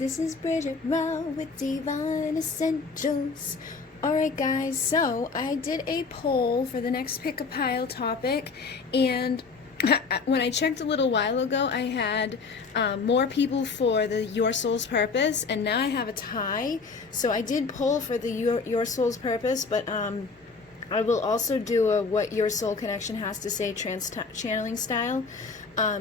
This is Bridget Raw with Divine Essentials. Alright guys, so I did a poll for the next pick a pile topic, and when I checked a little while ago, I had more people for the Your Soul's Purpose, and now I have a tie. So I did poll for the Your Soul's Purpose, but I will also do a What Your Soul Connection Has to Say channeling style.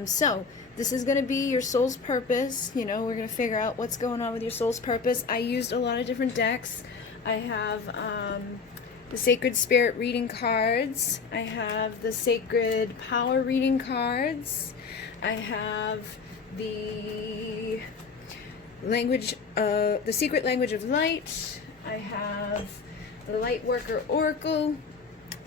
So this is going to be your soul's purpose. You know, we're going to figure out what's going on with your soul's purpose. I used a lot of different decks. I have the Sacred Spirit reading cards. I have the Sacred Power reading cards. I have the the Secret Language of Light. I have the Light Worker Oracle.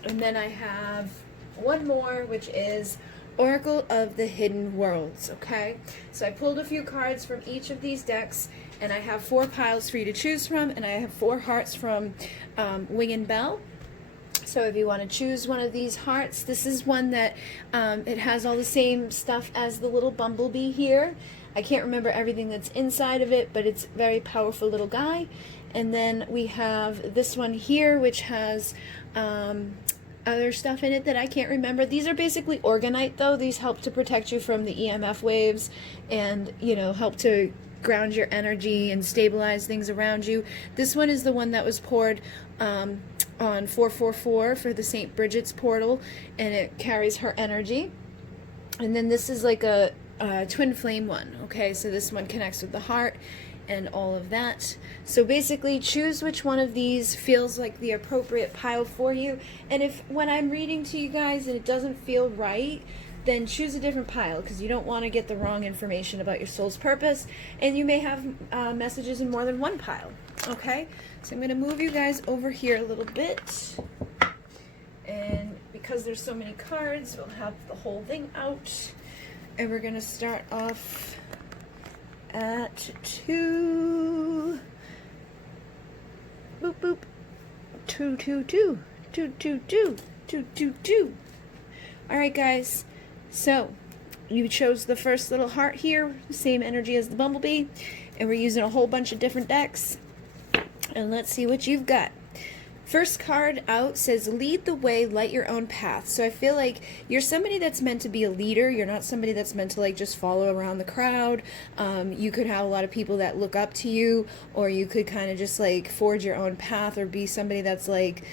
And then I have one more, which is Oracle of the Hidden Worlds. Okay, so I pulled a few cards from each of these decks, and I have 4 piles for you to choose from, and I have 4 hearts from Wing and Bell. So if you want to choose one of these hearts, this is one that it has all the same stuff as the little bumblebee here. I can't remember everything that's inside of it, but it's a very powerful little guy. And then we have this one here, which has other stuff in it that I can't remember. These are basically orgonite though. These help to protect you from the EMF waves and, you know, help to ground your energy and stabilize things around you. This one is the one that was poured on 444 for the St. Bridget's portal, and it carries her energy. And then this is like a twin flame one. Okay, so this one connects with the heart and all of that. So basically choose which one of these feels like the appropriate pile for you, and if when I'm reading to you guys and it doesn't feel right, then choose a different pile, because you don't want to get the wrong information about your soul's purpose, and you may have messages in more than one pile. Okay, so I'm going to move you guys over here a little bit, and because there's so many cards, we'll have the whole thing out, and we're going to start off at 2. Boop boop. 2 2 2 2 2 2 2 2 2. All right, guys. So you chose the first little heart here, same energy as the bumblebee, and we're using a whole bunch of different decks. And let's see what you've got. First card out says lead the way, light your own path. So I feel like you're somebody that's meant to be a leader. You're not somebody that's meant to like just follow around the crowd. You could have a lot of people that look up to you, or you could kind of just like forge your own path, or be somebody that's like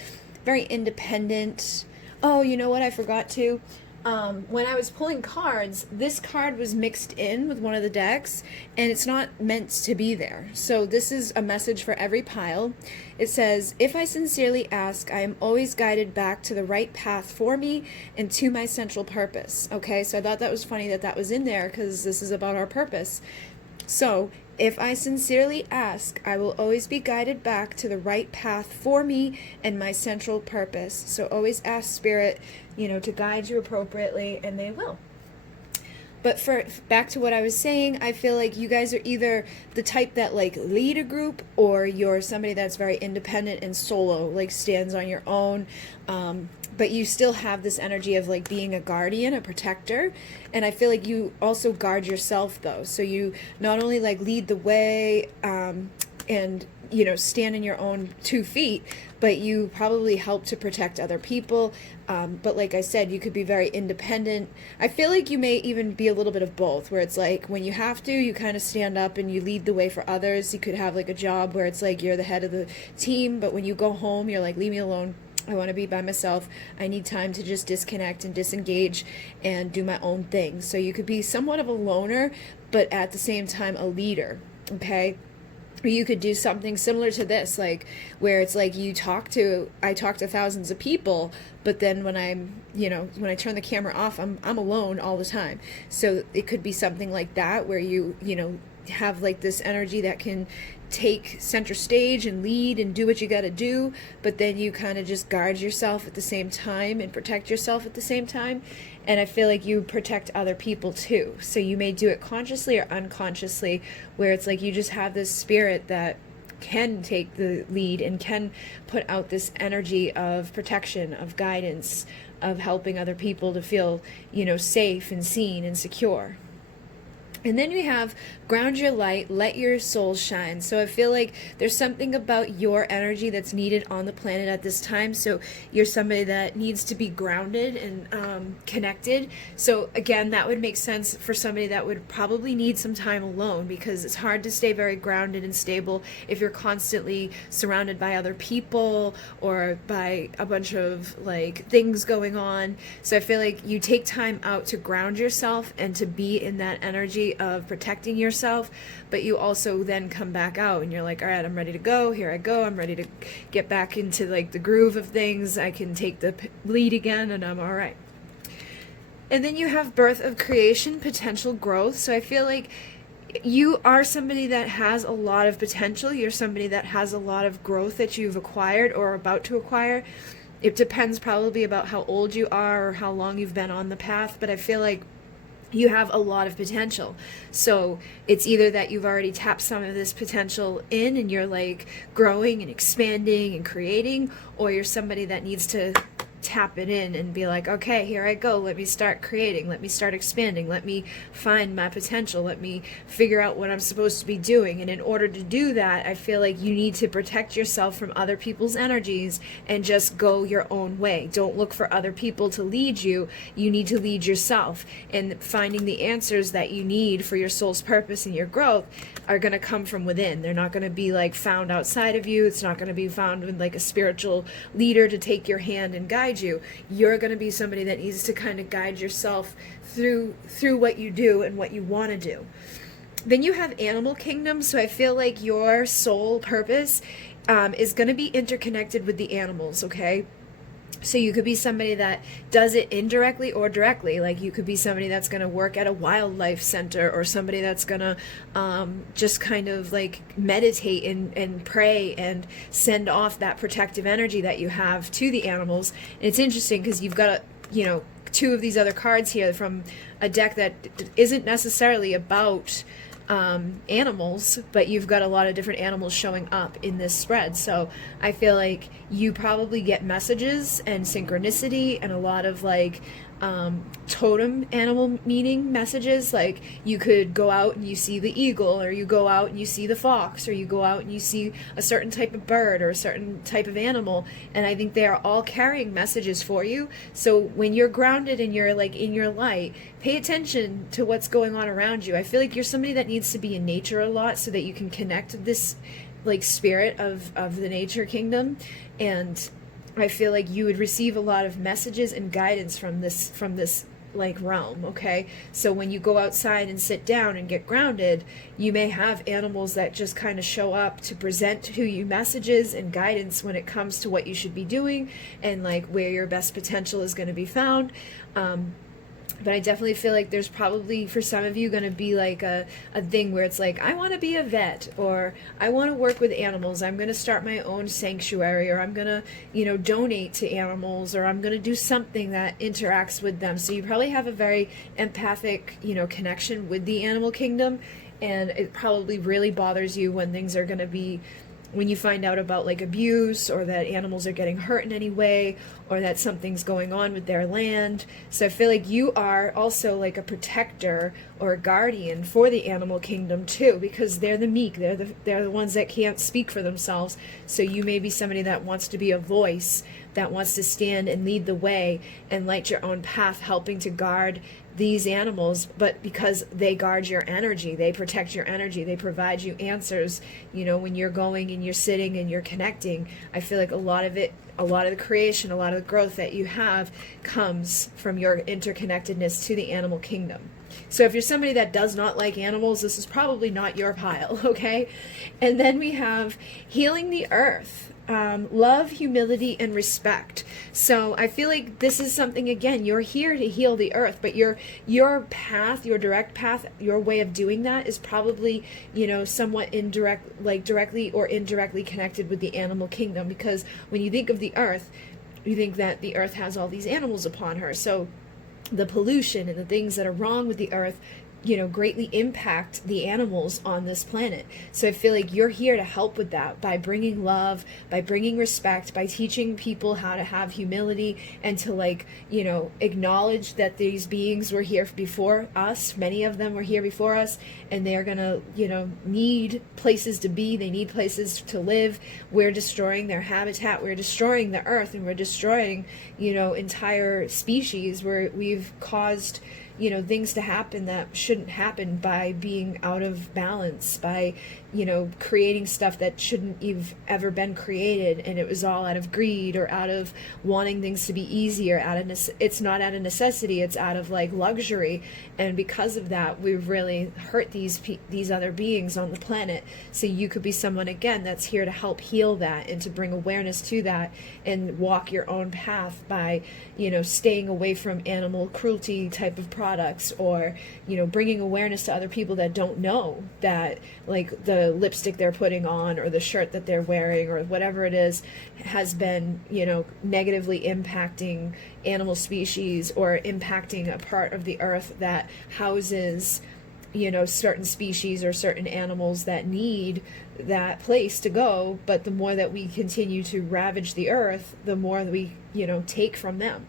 very independent. Oh, you know what I forgot to? When I was pulling cards, this card was mixed in with one of the decks, and it's not meant to be there. So this is a message for every pile. It says, if I sincerely ask, I am always guided back to the right path for me and to my central purpose. Okay, so I thought that was funny that that was in there, because this is about our purpose. So, if I sincerely ask, I will always be guided back to the right path for me and my central purpose. So always ask Spirit, you know, to guide you appropriately, and they will. But back to what I was saying, I feel like you guys are either the type that like lead a group, or you're somebody that's very independent and solo, like stands on your own. But you still have this energy of like being a guardian, a protector. And I feel like you also guard yourself though. So you not only like lead the way and, you know, stand in your own 2 feet, but you probably help to protect other people. But like I said, you could be very independent. I feel like you may even be a little bit of both, where it's like when you have to, you kind of stand up and you lead the way for others. You could have like a job where it's like you're the head of the team, but when you go home, you're like, leave me alone. I want to be by myself. I need time to just disconnect and disengage and do my own thing. So you could be somewhat of a loner, but at the same time a leader, okay? Or you could do something similar to this, like where it's like I talk to thousands of people, but then when I'm, you know, when I turn the camera off, I'm alone all the time. So it could be something like that, where you know, have like this energy that can take center stage and lead and do what you got to do, but then you kind of just guard yourself at the same time and protect yourself at the same time. And I feel like you protect other people too. So you may do it consciously or unconsciously, where it's like you just have this spirit that can take the lead and can put out this energy of protection, of guidance, of helping other people to feel, you know, safe and seen and secure. And then we have ground your light, let your soul shine. So I feel like there's something about your energy that's needed on the planet at this time. So you're somebody that needs to be grounded and connected. So again, that would make sense for somebody that would probably need some time alone, because it's hard to stay very grounded and stable if you're constantly surrounded by other people or by a bunch of like things going on. So I feel like you take time out to ground yourself and to be in that energy of protecting yourself, but you also then come back out and you're like, all right, I'm ready to go. Here I go. I'm ready to get back into like the groove of things. I can take the lead again and I'm all right. And then you have birth of creation, potential growth. So I feel like you are somebody that has a lot of potential. You're somebody that has a lot of growth that you've acquired or are about to acquire. It depends probably about how old you are or how long you've been on the path, but I feel like you have a lot of potential. So it's either that you've already tapped some of this potential in and you're like growing and expanding and creating, or you're somebody that needs to tap it in and be like, okay, here I go. Let me start creating. Let me start expanding. Let me find my potential. Let me figure out what I'm supposed to be doing. And in order to do that, I feel like you need to protect yourself from other people's energies and just go your own way. Don't look for other people to lead you. You need to lead yourself. And finding the answers that you need for your soul's purpose and your growth are going to come from within. They're not going to be like found outside of you. It's not going to be found in like a spiritual leader to take your hand and guide you. You're going to be somebody that needs to kind of guide yourself through what you do and what you want to do. Then you have animal kingdom. So I feel like your soul purpose is going to be interconnected with the animals, okay? So you could be somebody that does it indirectly or directly. Like you could be somebody that's going to work at a wildlife center, or somebody that's going to just kind of like meditate and pray and send off that protective energy that you have to the animals. And it's interesting because you've got, two of these other cards here from a deck that isn't necessarily about animals, but you've got a lot of different animals showing up in this spread. So I feel like you probably get messages and synchronicity and a lot of like totem animal meaning messages. Like you could go out and you see the eagle, or you go out and you see the fox, or you go out and you see a certain type of bird or a certain type of animal, and I think they are all carrying messages for you. So when you're grounded and you're like in your light, pay attention to what's going on around you. I feel like you're somebody that needs to be in nature a lot so that you can connect with this like spirit of the nature kingdom. And I feel like you would receive a lot of messages and guidance from this like realm, okay? So when you go outside and sit down and get grounded, you may have animals that just kind of show up to present to you messages and guidance when it comes to what you should be doing and like where your best potential is going to be found. But I definitely feel like there's probably for some of you going to be like a thing where it's like, I want to be a vet, or I want to work with animals. I'm going to start my own sanctuary, or I'm going to, donate to animals, or I'm going to do something that interacts with them. So you probably have a very empathic, connection with the animal kingdom. And it probably really bothers you when things are going to be, when you find out about like abuse, or that animals are getting hurt in any way, or that something's going on with their land. So I feel like you are also like a protector or a guardian for the animal kingdom too, because they're the meek, they're the ones that can't speak for themselves. So you may be somebody that wants to be a voice, that wants to stand and lead the way and light your own path, helping to guard these animals. But because they guard your energy, they protect your energy, they provide you answers, when you're going and you're sitting and you're connecting. I feel like a lot of the creation, a lot of the growth that you have comes from your interconnectedness to the animal kingdom. So if you're somebody that does not like animals, this is probably not your pile, okay? And then we have healing the earth. Love, humility, and respect. So I feel like this is something, again, you're here to heal the earth, but your path, your direct path, your way of doing that is probably, somewhat indirect, like directly or indirectly connected with the animal kingdom, because when you think of the earth, you think that the earth has all these animals upon her. So the pollution and the things that are wrong with the earth greatly impact the animals on this planet. So I feel like you're here to help with that by bringing love, by bringing respect, by teaching people how to have humility and to acknowledge that these beings were here before us. Many of them were here before us, and they're gonna, need places to be. They need places to live. We're destroying their habitat. We're destroying the earth, and we're destroying, entire species where we've caused things to happen that shouldn't happen by being out of balance, by, creating stuff that shouldn't have ever been created. And it was all out of greed or out of wanting things to be easier. It's not out of necessity, it's out of luxury. And because of that, we've really hurt these other beings on the planet. So you could be someone, again, that's here to help heal that and to bring awareness to that and walk your own path by, staying away from animal cruelty type of products, or, bringing awareness to other people that don't know that, the lipstick they're putting on or the shirt that they're wearing or whatever it is has been, negatively impacting animal species or impacting a part of the earth that houses, certain species or certain animals that need that place to go. But the more that we continue to ravage the earth, the more that we, take from them.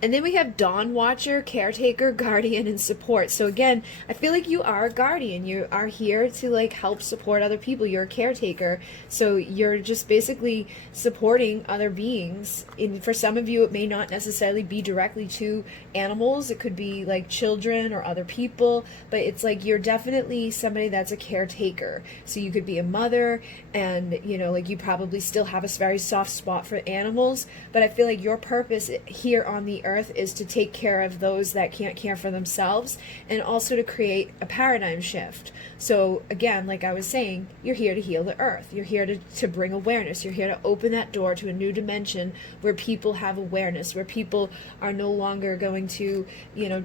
And then we have Dawn Watcher, Caretaker, Guardian, and Support. So again, I feel like you are a guardian. You are here to help support other people. You're a caretaker. So you're just basically supporting other beings. And for some of you, it may not necessarily be directly to animals. It could be children or other people. But it's you're definitely somebody that's a caretaker. So you could be a mother, and you probably still have a very soft spot for animals. But I feel like your purpose here on the earth is to take care of those that can't care for themselves, and also to create a paradigm shift. So again, like I was saying, you're here to heal the earth. You're here to bring awareness. You're here to open that door to a new dimension where people have awareness, where people are no longer going to,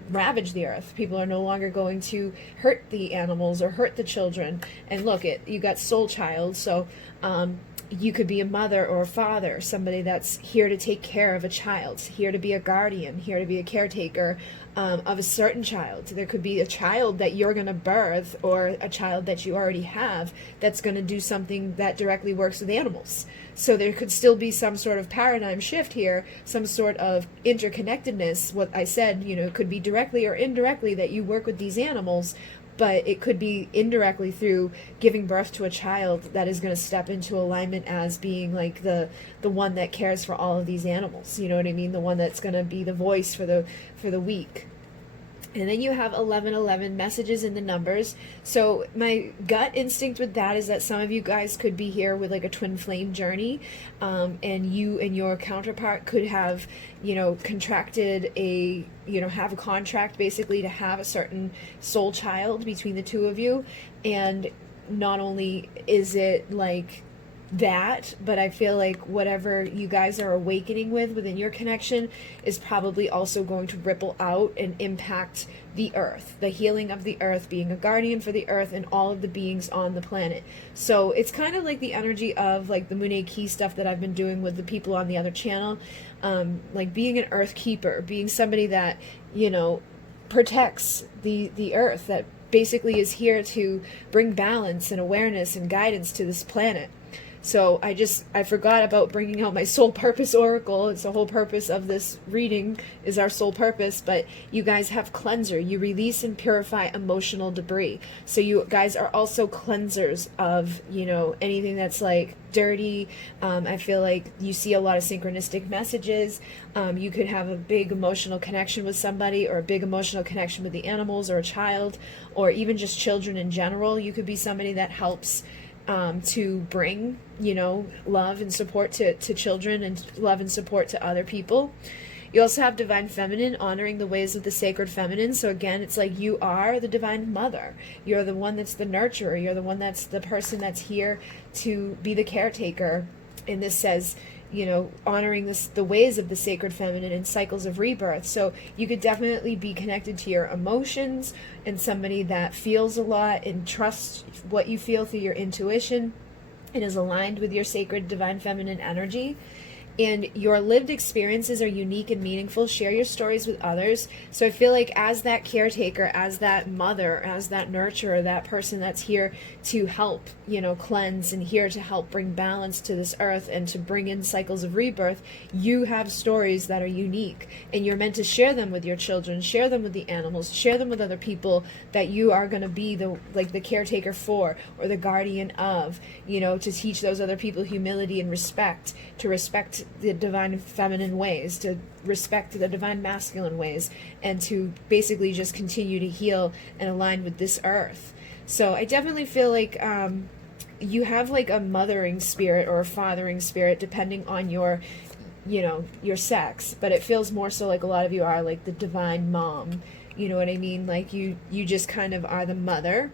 ravage the earth. People are no longer going to hurt the animals or hurt the children. And look, you got Soul Child, so you could be a mother or a father, somebody that's here to take care of a child, here to be a guardian, here to be a caretaker of a certain child. There could be a child that you're going to birth, or a child that you already have that's going to do something that directly works with animals. So there could still be some sort of paradigm shift here, some sort of interconnectedness. What I said, it could be directly or indirectly that you work with these animals, but it could be indirectly through giving birth to a child that is going to step into alignment as being the one that cares for all of these animals. You know what I mean? The one that's going to be the voice for the weak. And then you have 1111, messages in the numbers. So my gut instinct with that is that some of you guys could be here with a twin flame journey, and you and your counterpart could have, contracted have a contract basically to have a certain soul child between the two of you. And not only is it that, but I feel like whatever you guys are awakening within your connection is probably also going to ripple out and impact the earth, the healing of the earth, being a guardian for the earth and all of the beings on the planet. So it's kind of like the energy of the Moon Key stuff that I've been doing with the people on the other channel, being an earth keeper, being somebody that protects the earth, that basically is here to bring balance and awareness and guidance to this planet. So I forgot about bringing out my Soul Purpose Oracle. It's the whole purpose of this reading is our soul purpose, but you guys have cleanser. You release and purify emotional debris. So you guys are also cleansers of, anything that's dirty. I feel like you see a lot of synchronistic messages. You could have a big emotional connection with somebody, or a big emotional connection with the animals or a child, or even just children in general. You could be somebody that helps to bring, love and support to children, and love and support to other people. You also have Divine Feminine, honoring the ways of the Sacred Feminine. So again, it's you are the Divine Mother. You're the one that's the nurturer. You're the one that's the person that's here to be the caretaker. And this says, honoring the ways of the Sacred Feminine and cycles of rebirth. So you could definitely be connected to your emotions, and somebody that feels a lot and trusts what you feel through your intuition and is aligned with your sacred Divine Feminine energy. and your lived experiences are unique and meaningful. Share your stories with others. So I feel like as that caretaker, as that mother, as that nurturer, that person that's here to help, cleanse, and here to help bring balance to this earth and to bring in cycles of rebirth, you have stories that are unique, and you're meant to share them with your children, share them with the animals, share them with other people that you are going to be the caretaker for, or the guardian of, to teach those other people humility and respect, to respect the divine feminine ways, to respect the divine masculine ways, and to basically just continue to heal and align with this earth. So I definitely feel like you have like a mothering spirit or a fathering spirit, depending on your sex, but it feels more so like a lot of you are like the divine mom, you know what I mean? Like you just kind of are the mother.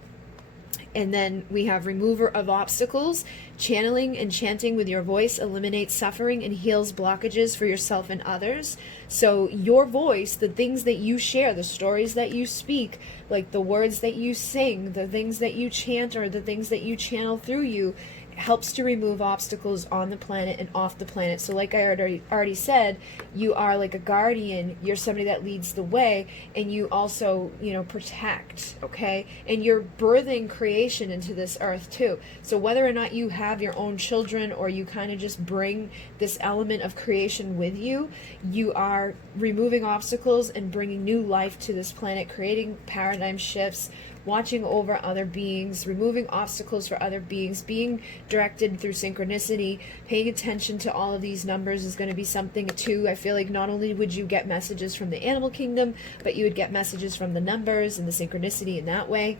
And then we have remover of obstacles. Channeling and chanting with your voice eliminates suffering and heals blockages for yourself and others. So your voice, the things that you share, the stories that you speak, like the words that you sing, the things that you chant, or the things that you channel through you, helps to remove obstacles on the planet and off the planet. So like I already said, you are like a guardian, you're somebody that leads the way, and you also, protect, okay? And you're birthing creation into this earth too. So whether or not you have your own children, or you kind of just bring this element of creation with you, you are removing obstacles and bringing new life to this planet, creating paradigm shifts, watching over other beings, removing obstacles for other beings, being directed through synchronicity. Paying attention to all of these numbers is going to be something too. I feel like not only would you get messages from the animal kingdom, but you would get messages from the numbers and the synchronicity in that way.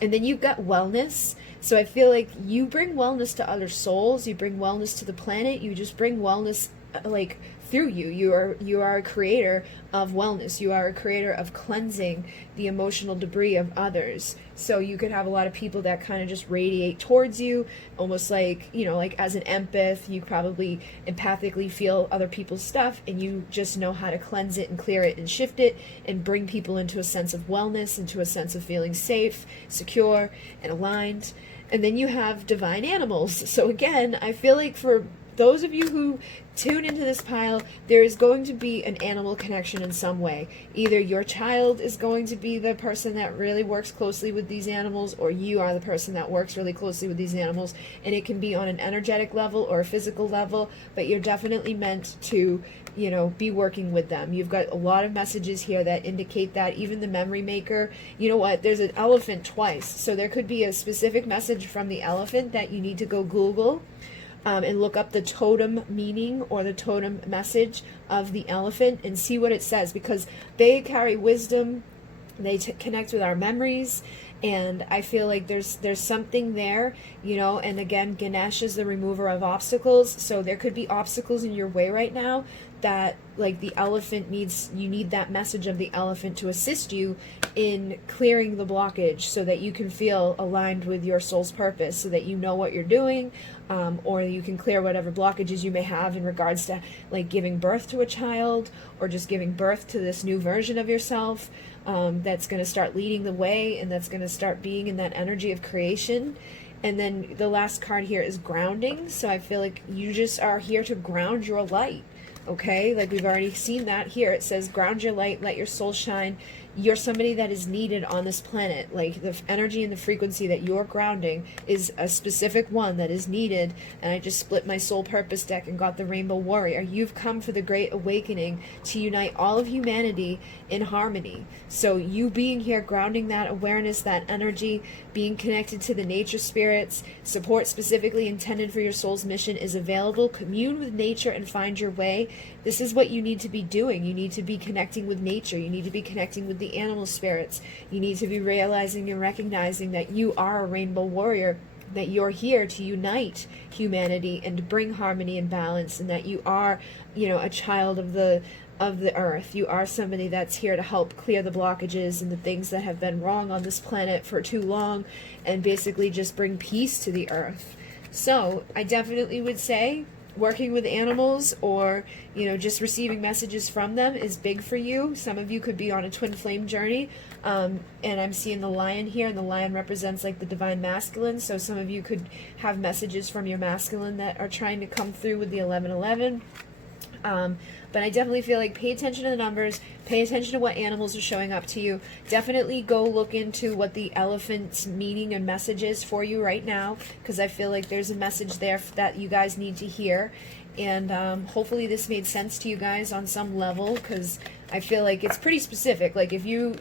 And then you've got wellness. So I feel like you bring wellness to other souls, you bring wellness to the planet, you just bring wellness like through you. You are a creator of wellness. You are a creator of cleansing the emotional debris of others. So you could have a lot of people that kind of just radiate towards you, almost like, like as an empath, you probably empathically feel other people's stuff, and you just know how to cleanse it and clear it and shift it and bring people into a sense of wellness, into a sense of feeling safe, secure, and aligned. And then you have divine animals. So again, I feel like for those of you who tune into this pile, there is going to be an animal connection in some way. Either your child is going to be the person that really works closely with these animals, or you are the person that works really closely with these animals. And it can be on an energetic level or a physical level, but you're definitely meant to, be working with them. You've got a lot of messages here that indicate that. Even the memory maker, you know what, there's an elephant twice. So there could be a specific message from the elephant that you need to go Google and look up the totem meaning or the totem message of the elephant and see what it says, because they carry wisdom, they connect with our memories, and I feel like there's something there, and again, Ganesh is the remover of obstacles, so there could be obstacles in your way right now that, like, the elephant you need that message of the elephant to assist you in clearing the blockage so that you can feel aligned with your soul's purpose, so that you know what you're doing, or you can clear whatever blockages you may have in regards to, like, giving birth to a child, or just giving birth to this new version of yourself that's going to start leading the way, and that's going to start being in that energy of creation. And then the last card here is grounding. So I feel like you just are here to ground your light. Okay, like we've already seen that here. It says ground your light, let your soul shine. You're somebody that is needed on this planet. Like the energy and the frequency that you're grounding is a specific one that is needed. And I just split my soul purpose deck and got the Rainbow Warrior. You've come for the Great Awakening to unite all of humanity in harmony. So you being here, grounding that awareness, that energy, being connected to the nature spirits, support specifically intended for your soul's mission is available. Commune with nature and find your way. This is what you need to be doing. You need to be connecting with nature. You need to be connecting with the animal spirits. You need to be realizing and recognizing that you are a rainbow warrior, that you're here to unite humanity and to bring harmony and balance, and that you are, a child of the earth. You are somebody that's here to help clear the blockages and the things that have been wrong on this planet for too long, and basically just bring peace to the earth. So I definitely would say working with animals, or just receiving messages from them is big for you. Some of you could be on a twin flame journey, and I'm seeing the lion here, and the lion represents like the divine masculine, so some of you could have messages from your masculine that are trying to come through with the 1111. But I definitely feel like pay attention to the numbers, pay attention to what animals are showing up to you. Definitely go look into what the elephant's meaning and message is for you right now, because I feel like there's a message there that you guys need to hear. And hopefully this made sense to you guys on some level, because I feel like it's pretty specific. Like if you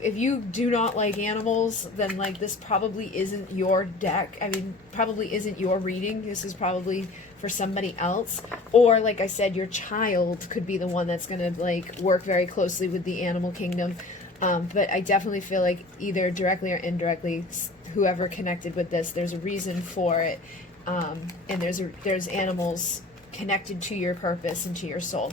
do not like animals, then like this probably isn't your deck. I mean, probably isn't your reading. This is probably for somebody else. Or like I said, your child could be the one that's going to like work very closely with the animal kingdom. But I definitely feel like either directly or indirectly, whoever connected with this, there's a reason for it. And there's animals connected to your purpose and to your soul.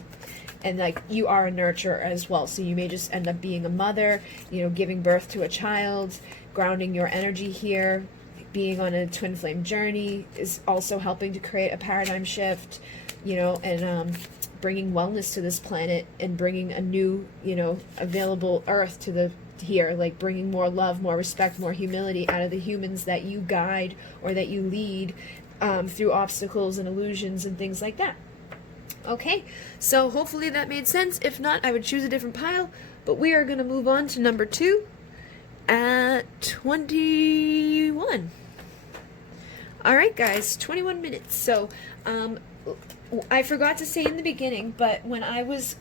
And like you are a nurturer as well, so you may just end up being a mother, giving birth to a child, grounding your energy here. Being on a twin flame journey is also helping to create a paradigm shift, and bringing wellness to this planet, and bringing a new, available earth to here, like bringing more love, more respect, more humility out of the humans that you guide or that you lead through obstacles and illusions and things like that. Okay, so hopefully that made sense. If not, I would choose a different pile, but we are going to move on to number 2 at 21. All right, guys, 21 minutes. So I forgot to say in the beginning, but when I was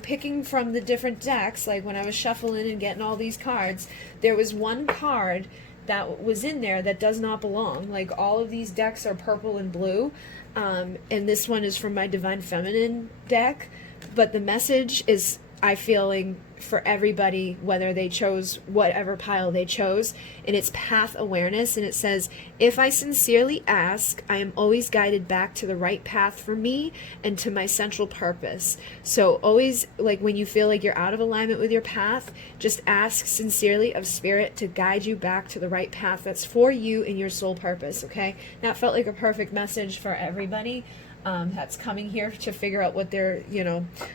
picking from the different decks, like when I was shuffling and getting all these cards, there was one card that was in there that does not belong. Like all of these decks are purple and blue, and this one is from my Divine Feminine deck, but the message is, I feeling, for everybody, whether they chose whatever pile they chose, and it's path awareness. And it says, if I sincerely ask, I am always guided back to the right path for me and to my central purpose. So always, like when you feel like you're out of alignment with your path, just ask sincerely of spirit to guide you back to the right path that's for you and your soul purpose. Okay, that felt like a perfect message for everybody that's coming here to figure out what their,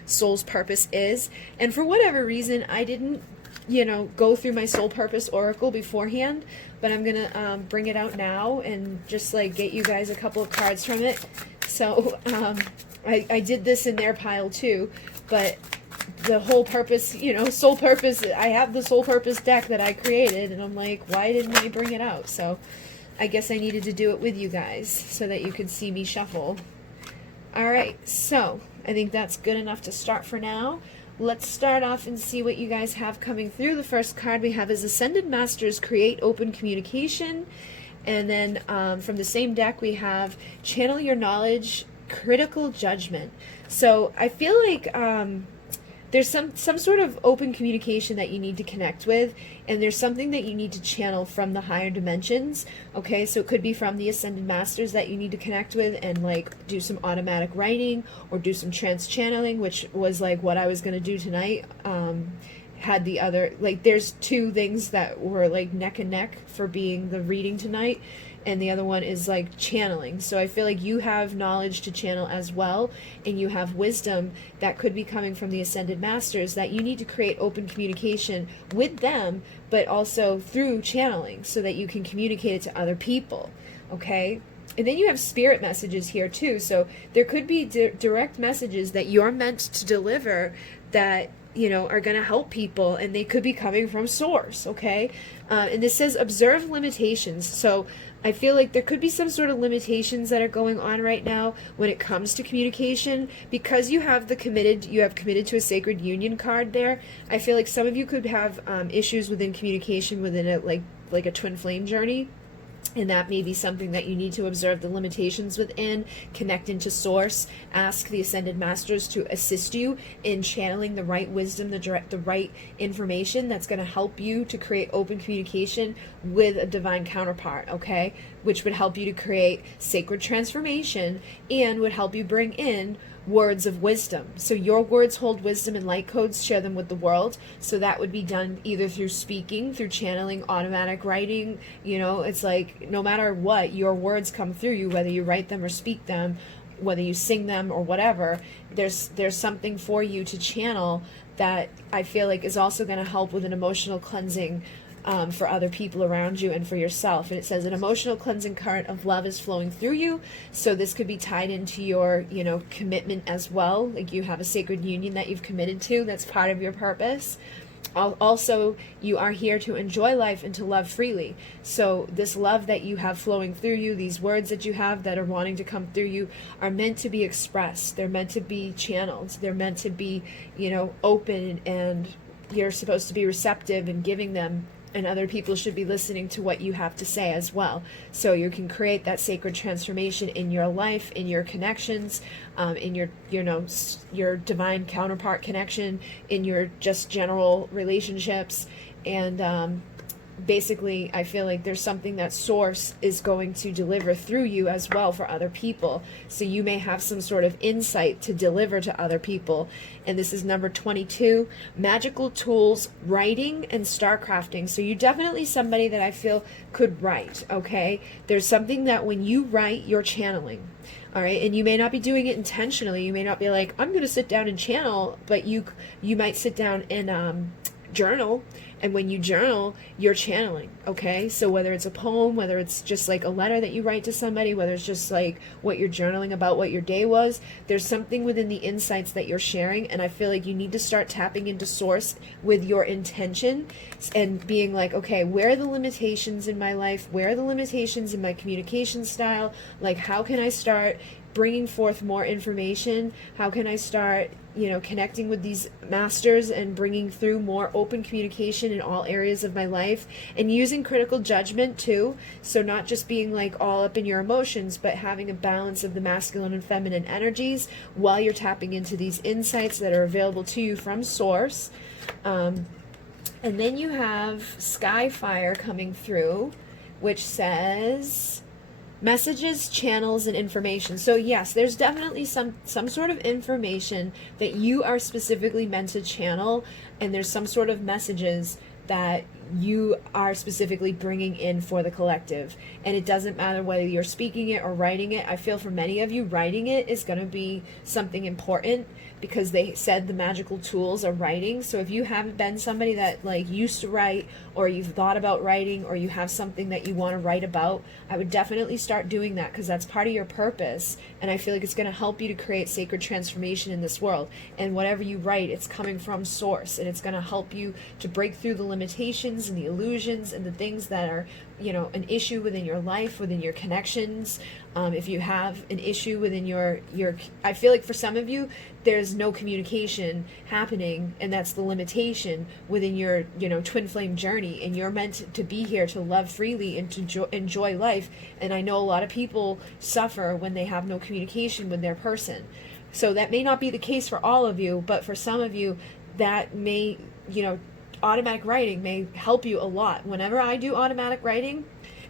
soul's purpose is. And for whatever reason, I didn't, go through my soul purpose oracle beforehand, but I'm going to bring it out now and just like get you guys a couple of cards from it. So I did this in their pile too, but the whole purpose, soul purpose, I have the soul purpose deck that I created, and I'm like, why didn't I bring it out? So I guess I needed to do it with you guys so that you could see me shuffle. Alright, so I think that's good enough to start for now. Let's start off and see what you guys have coming through. The first card we have is Ascended Masters Create Open Communication. And then from the same deck we have Channel Your Knowledge, Critical Judgment. So I feel like there's some sort of open communication that you need to connect with, and there's something that you need to channel from the higher dimensions. Okay, so it could be from the Ascended Masters that you need to connect with and like do some automatic writing or do some trance channeling, which was like what I was going to do tonight. Had the other, like there's two things that were like neck and neck for being the reading tonight, and the other one is like channeling. So I feel like you have knowledge to channel as well, and you have wisdom that could be coming from the Ascended Masters that you need to create open communication with them, but also through channeling so that you can communicate it to other people. Okay? And then you have spirit messages here too. So there could be direct messages that you're meant to deliver that are going to help people, and they could be coming from source. Okay? And this says observe limitations. So I feel like there could be some sort of limitations that are going on right now when it comes to communication, because you have committed to a sacred union card there. I feel like some of you could have issues within communication within a like a twin flame journey. And that may be something that you need to observe the limitations within, connect into source, ask the Ascended Masters to assist you in channeling the right wisdom, the right information that's going to help you to create open communication with a divine counterpart, okay? Which would help you to create sacred transformation and would help you bring in words of wisdom. So your words hold wisdom and light codes, share them with the world. So that would be done either through speaking, through channeling, automatic writing. It's like no matter what, your words come through you, whether you write them or speak them, whether you sing them or whatever, there's something for you to channel that I feel like is also going to help with an emotional cleansing for other people around you and for yourself. And it says an emotional cleansing current of love is flowing through you. So this could be tied into your, commitment as well. Like you have a sacred union that you've committed to. That's part of your purpose. Also, you are here to enjoy life and to love freely. So this love that you have flowing through you, these words that you have that are wanting to come through you, are meant to be expressed. They're meant to be channeled. They're meant to be, open, and you're supposed to be receptive and giving them. And other people should be listening to what you have to say as well. So you can create that sacred transformation in your life, in your connections, in your divine counterpart connection, in your just general relationships. And basically, I feel like there's something that Source is going to deliver through you as well for other people. So you may have some sort of insight to deliver to other people. And this is number 22, magical tools, writing and starcrafting. So you're definitely somebody that I feel could write, okay? There's something that when you write, you're channeling. All right, and you may not be doing it intentionally. You may not be like, I'm going to sit down and channel, but you might sit down and journal. And when you journal, you're channeling, okay? So whether it's a poem, whether it's just like a letter that you write to somebody, whether it's just like what you're journaling about, what your day was, there's something within the insights that you're sharing. And I feel like you need to start tapping into Source with your intention and being like, okay, where are the limitations in my life? Where are the limitations in my communication style? Like, how can I start bringing forth more information? How can I start connecting with these masters and bringing through more open communication in all areas of my life, and using critical judgment too. So not just being like all up in your emotions, but having a balance of the masculine and feminine energies while you're tapping into these insights that are available to you from Source. And then you have Skyfire coming through, which says messages, channels, and information. So yes, there's definitely some sort of information that you are specifically meant to channel, and there's some sort of messages that you are specifically bringing in for the collective. And it doesn't matter whether you're speaking it or writing it. I feel for many of you, writing it is going to be something important, because they said the magical tools are writing. So if you haven't been somebody that like used to write, or you've thought about writing, or you have something that you want to write about, I would definitely start doing that, because that's part of your purpose. And I feel like it's going to help you to create sacred transformation in this world. And whatever you write, it's coming from Source, and it's going to help you to break through the limitations and the illusions and the things that are an issue within your life, within your connections. If you have an issue within your I feel like for some of you, there's no communication happening, and that's the limitation within your twin flame journey. And you're meant to be here to love freely and to enjoy life. And I know a lot of people suffer when they have no communication with their person. So that may not be the case for all of you, but for some of you, that may, automatic writing may help you a lot. Whenever I do automatic writing,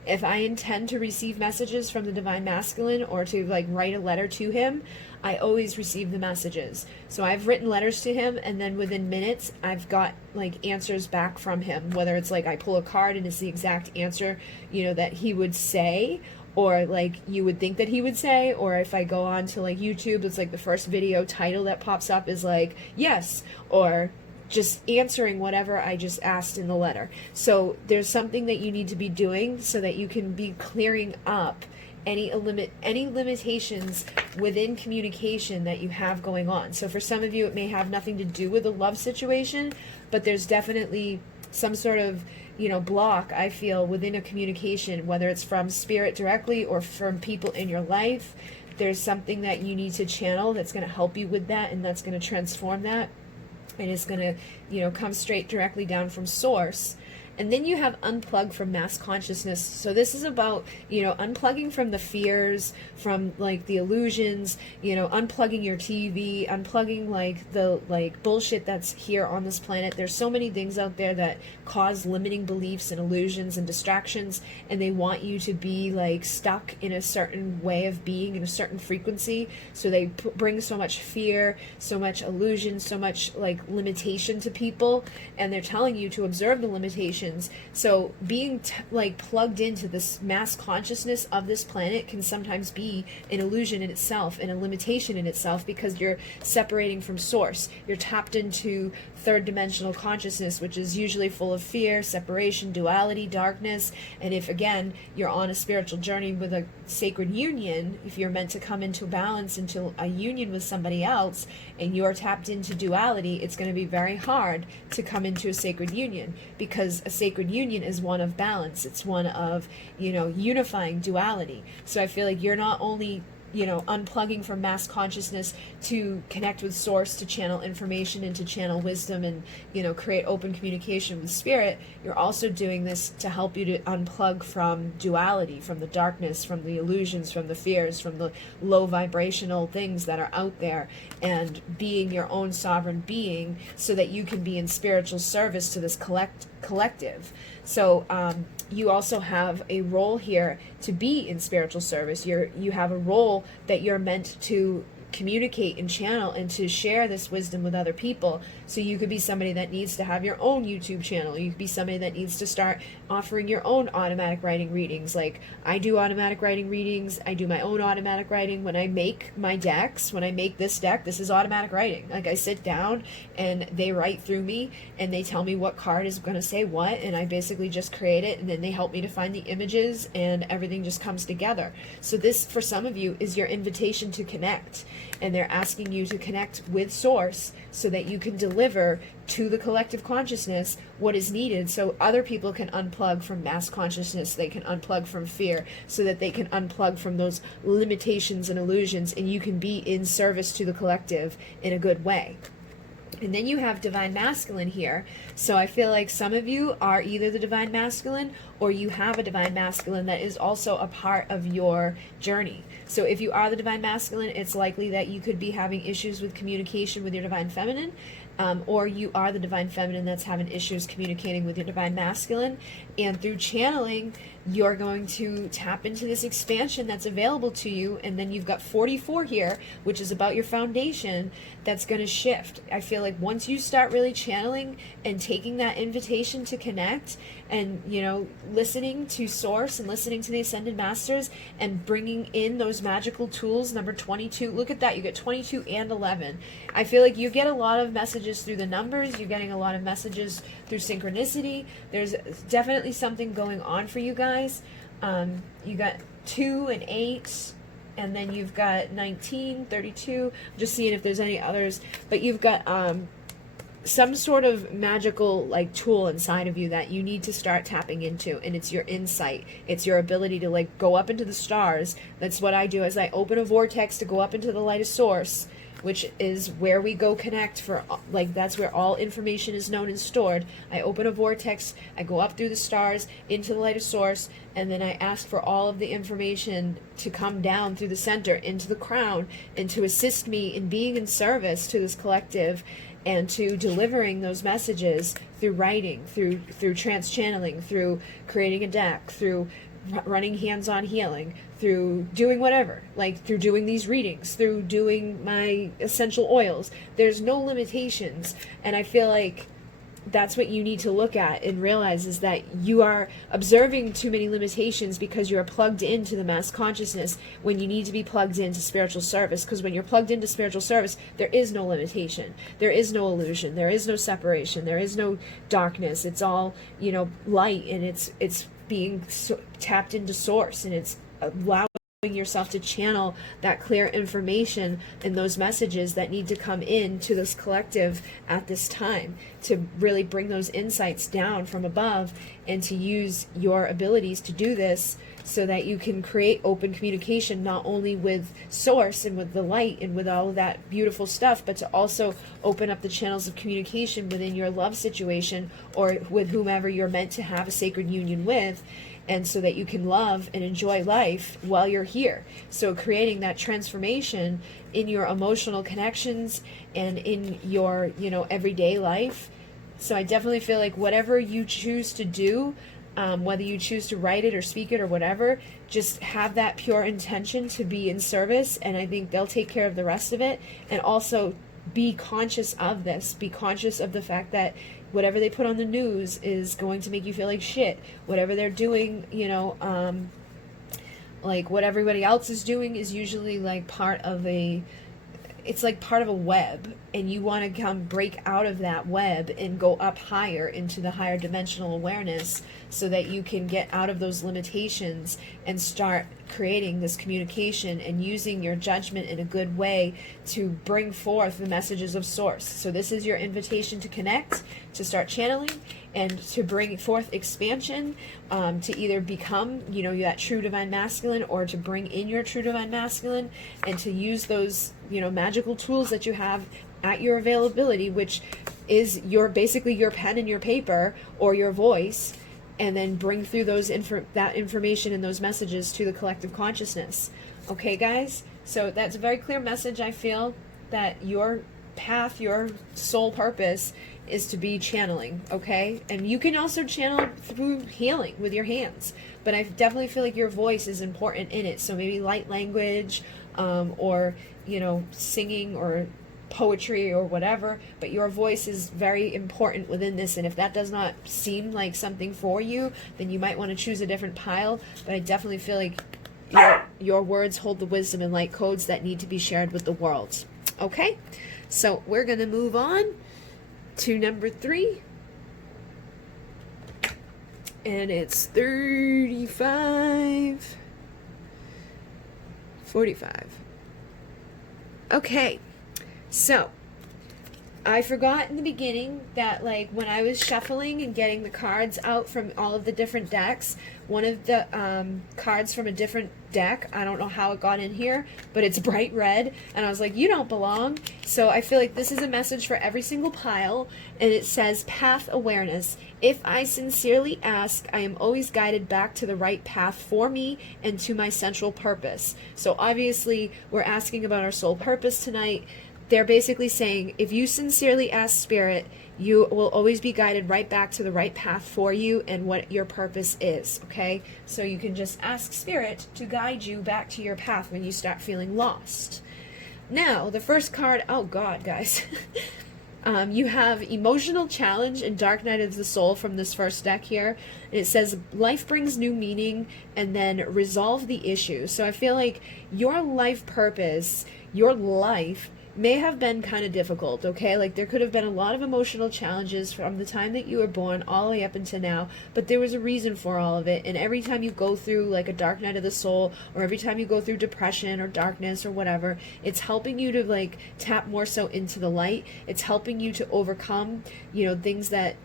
if I intend to receive messages from the Divine Masculine, or to like write a letter to him, I always receive the messages. So I've written letters to him, and then within minutes I've got like answers back from him, whether it's like I pull a card and it's the exact answer that he would say, or like you would think that he would say, or if I go on to like YouTube, it's like the first video title that pops up is like yes, or just answering whatever I just asked in the letter. So there's something that you need to be doing so that you can be clearing up any limitations within communication that you have going on. So for some of you, it may have nothing to do with a love situation, but there's definitely some sort of block, I feel, within a communication, whether it's from spirit directly or from people in your life. There's something that you need to channel that's going to help you with that, and that's going to transform that. And it's going to, come straight directly down from Source. And then you have unplug from mass consciousness. So this is about, unplugging from the fears, from like the illusions, unplugging your TV, unplugging like the bullshit that's here on this planet. There's so many things out there that cause limiting beliefs and illusions and distractions, and they want you to be like stuck in a certain way of being, in a certain frequency. So they bring so much fear, so much illusion, so much like limitation to people, and they're telling you to observe the limitations. So being like plugged into this mass consciousness of this planet can sometimes be an illusion in itself and a limitation in itself, because you're separating from source. You're tapped into third dimensional consciousness, which is usually full of fear, separation, duality, darkness. And if again you're on a spiritual journey with a sacred union, if you're meant to come into balance, into a union with somebody else, and you're tapped into duality, it's going to be very hard to come into a sacred union, because a sacred union is one of balance. It's one of, you know, unifying duality. So I feel like you're not only, you know, unplugging from mass consciousness to connect with source, to channel information and to channel wisdom and, you know, create open communication with spirit. You're also doing this to help you to unplug from duality, from the darkness, from the illusions, from the fears, from the low vibrational things that are out there, and being your own sovereign being, so that you can be in spiritual service to this collective. So you also have a role here to be in spiritual service. You have a role that you're meant to communicate and channel and to share this wisdom with other people. So you could be somebody that needs to have your own YouTube channel. You could be somebody that needs to start offering your own automatic writing readings. Like I do automatic writing readings. I do my own automatic writing. When I make my decks, when I make this deck, this is automatic writing. Like I sit down and they write through me and they tell me what card is going to say what, and I basically just create it, and then they help me to find the images, and everything just comes together. So this, for some of you, is your invitation to connect. And they're asking you to connect with source so that you can deliver to the collective consciousness what is needed, so other people can unplug from mass consciousness, they can unplug from fear, so that they can unplug from those limitations and illusions, and you can be in service to the collective in a good way. And then you have Divine Masculine here. So I feel like some of you are either the Divine Masculine, or you have a Divine Masculine that is also a part of your journey. So if you are the Divine Masculine, it's likely that you could be having issues with communication with your Divine Feminine, or you are the Divine Feminine that's having issues communicating with your Divine Masculine. And through channeling, you're going to tap into this expansion that's available to you. And then you've got 44 here, which is about your foundation, that's going to shift. I feel like once you start really channeling and taking that invitation to connect, and, you know, listening to source and listening to the Ascended Masters and bringing in those magical tools, number 22, look at that, you get 22 and 11. I feel like you get a lot of messages through the numbers, you're getting a lot of messages through synchronicity. There's definitely something going on for you guys. You got 2 and 8, and then you've got 19, 32, I'm just seeing if there's any others, but you've got some sort of magical like tool inside of you that you need to start tapping into, and it's your insight. It's your ability to like go up into the stars. That's what I do, as I open a vortex to go up into the light of source, which is where we go connect for, like, that's where all information is known and stored. I open a vortex, I go up through the stars into the light of source, and then I ask for all of the information to come down through the center into the crown, and to assist me in being in service to this collective, and to delivering those messages through writing, through trance channeling, through creating a deck, through running hands-on healing, through doing whatever, like through doing these readings, through doing my essential oils. There's no limitations, and I feel like that's what you need to look at and realize, is that you are observing too many limitations because you are plugged into the mass consciousness when you need to be plugged into spiritual service. Because when you're plugged into spiritual service, there is no limitation, there is no illusion, there is no separation, there is no darkness. It's all, you know, light, and it's being tapped into source, and it's allowing yourself to channel that clear information and those messages that need to come in to this collective at this time, to really bring those insights down from above, and to use your abilities to do this so that you can create open communication, not only with source and with the light and with all of that beautiful stuff, but to also open up the channels of communication within your love situation, or with whomever you're meant to have a sacred union with, and so that you can love and enjoy life while you're here. So creating that transformation in your emotional connections and in your, you know, everyday life, So I definitely feel like whatever you choose to do, whether you choose to write it or speak it or whatever, just have that pure intention to be in service, and I think they'll take care of the rest of it. And also be conscious of this. Be conscious of the fact that whatever they put on the news is going to make you feel like shit. Whatever they're doing, you know, like what everybody else is doing is usually like part of a, it's like part of a web, and you want to come break out of that web and go up higher into the higher dimensional awareness so that you can get out of those limitations and start creating this communication and using your judgment in a good way to bring forth the messages of source. So this is your invitation to connect, to start channeling, and to bring forth expansion, to either become, you know, that true divine masculine, or to bring in your true divine masculine, and to use those, you know, magical tools that you have at your availability, which is your basically your pen and your paper or your voice, and then bring through those that information and those messages to the collective consciousness. Okay, guys? So that's a very clear message. I feel that your path, your soul purpose is to be channeling, okay? And you can also channel through healing with your hands, but I definitely feel like your voice is important in it. So maybe light language, or, you know, singing or poetry or whatever, but your voice is very important within this. And if that does not seem like something for you, then you might want to choose a different pile. But I definitely feel like your words hold the wisdom and light codes that need to be shared with the world. Okay, so we're going to move on to number 3, and it's 35:45. Okay, so I forgot in the beginning that, like, when I was shuffling and getting the cards out from all of the different decks, one of the cards from a different deck, I don't know how it got in here, but it's bright red, and I was like, you don't belong. So I feel like this is a message for every single pile, and it says path awareness. If I sincerely ask, I am always guided back to the right path for me and to my central purpose. So obviously we're asking about our soul purpose tonight. They're basically saying, if you sincerely ask Spirit, you will always be guided right back to the right path for you and what your purpose is, okay? So you can just ask Spirit to guide you back to your path when you start feeling lost. Now, the first card, oh God, guys. You have Emotional Challenge and Dark Night of the Soul from this first deck here. And it says, life brings new meaning, and then resolve the issue. So I feel like your life purpose, your life, may have been kind of difficult, okay? Like, there could have been a lot of emotional challenges from the time that you were born all the way up until now, but there was a reason for all of it. And every time you go through, like, a dark night of the soul, or every time you go through depression or darkness or whatever, it's helping you to, like, tap more so into the light. It's helping you to overcome, you know, things that